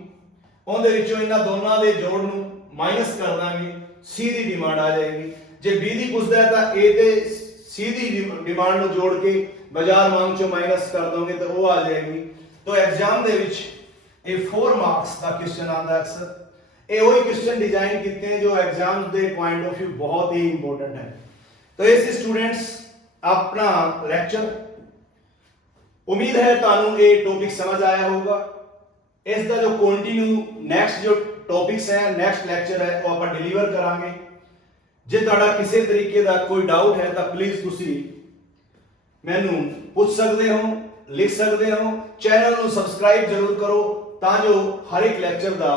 ਉਹਦੇ ਵਿੱਚੋਂ ਇਹਨਾਂ ਦੋਨਾਂ ਦੇ ਜੋੜ ਨੂੰ ਮਾਈਨਸ ਕਰ ਦਾਂਗੇ C ਦੀ ਡਿਮਾਂਡ ਆ ਜਾਏਗੀ। ਜੇ B ਦੀ ਪੁੱਛਦਾ ਹੈ ਤਾਂ A ਤੇ C ਦੀ ਡਿਮਾਂਡ ਨੂੰ ਜੋੜ ਕੇ ਬਾਜ਼ਾਰ ਮੰਗ ਚੋਂ ਮਾਈਨਸ ਕਰ ਦੋਗੇ ਤਾਂ ਉਹ ਆ ਜਾਏਗੀ। ਤਾਂ ਐਗਜ਼ਾਮ ਦੇ ਵਿੱਚ ਇਹ 4 ਮਾਰਕਸ ਦਾ ਕੁਐਸਚਨ ਆਉਂਦਾ ਅਕਸਰ। ਇਹ ਉਹੀ ਕੁਐਸਚਨ ਡਿਜ਼ਾਈਨ ਕੀਤੇ ਜੋ ਐਗਜ਼ਾਮ ਦੇ ਪੁਆਇੰਟ ਆਫ View ਬਹੁਤ ਹੀ ਇੰਪੋਰਟੈਂਟ ਹੈ। ਤਾਂ ਇਸ ਸਟੂਡੈਂਟਸ ਆਪਣਾ ਲੈਕਚਰ ਉਮੀਦ ਹੈ ਤੁਹਾਨੂੰ ਇਹ ਟੌਪਿਕ ਸਮਝ ਆਇਆ ਹੋਊਗਾ। ਇਸ ਦਾ ਜੋ ਕੰਟੀਨਿਊ ਨੈਕਸਟ ਜੋ ਟੌਪਿਕਸ ਹੈ ਨੈਕਸਟ ਲੈਕਚਰ ਹੈ, ਉਹ ਆਪਾਂ ਡਿਲੀਵਰ ਕਰਾਂਗੇ। ਜੇ ਤੁਹਾਡਾ ਕਿਸੇ ਤਰੀਕੇ ਦਾ ਕੋਈ ਡਾਊਟ ਹੈ, ਤਾਂ ਪਲੀਜ਼ ਤੁਸੀਂ ਮੈਨੂੰ ਪੁੱਛ ਸਕਦੇ ਹੋ, ਲਿਖ ਸਕਦੇ ਹੋ। ਚੈਨਲ ਨੂੰ ਸਬਸਕ੍ਰਾਈਬ ਜ਼ਰੂਰ ਕਰੋ, ਤਾਂ ਜੋ ਹਰ ਇੱਕ ਲੈਕਚਰ ਦਾ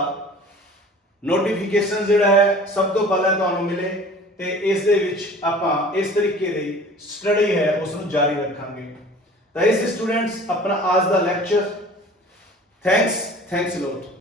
ਨੋਟੀਫਿਕੇਸ਼ਨ ਜਿਹੜਾ ਹੈ, ਸਭ ਤੋਂ ਪਹਿਲਾਂ ਤੁਹਾਨੂੰ ਮਿਲੇ ਤੇ ਇਸ ਦੇ ਵਿੱਚ ਆਪਾਂ ਇਸ ਤਰੀਕੇ ਦੀ ਸਟੱਡੀ ਹੈ ਉਸ ਨੂੰ ਜਾਰੀ ਰੱਖਾਂਗੇ। ਤਾਂ ਇਸ ਸਟੂਡੈਂਟਸ ਆਪਣਾ ਅੱਜ ਦਾ ਲੈਕਚਰ ਥੈਂਕਸ ਥੈਂਕਸ ਲੋਟ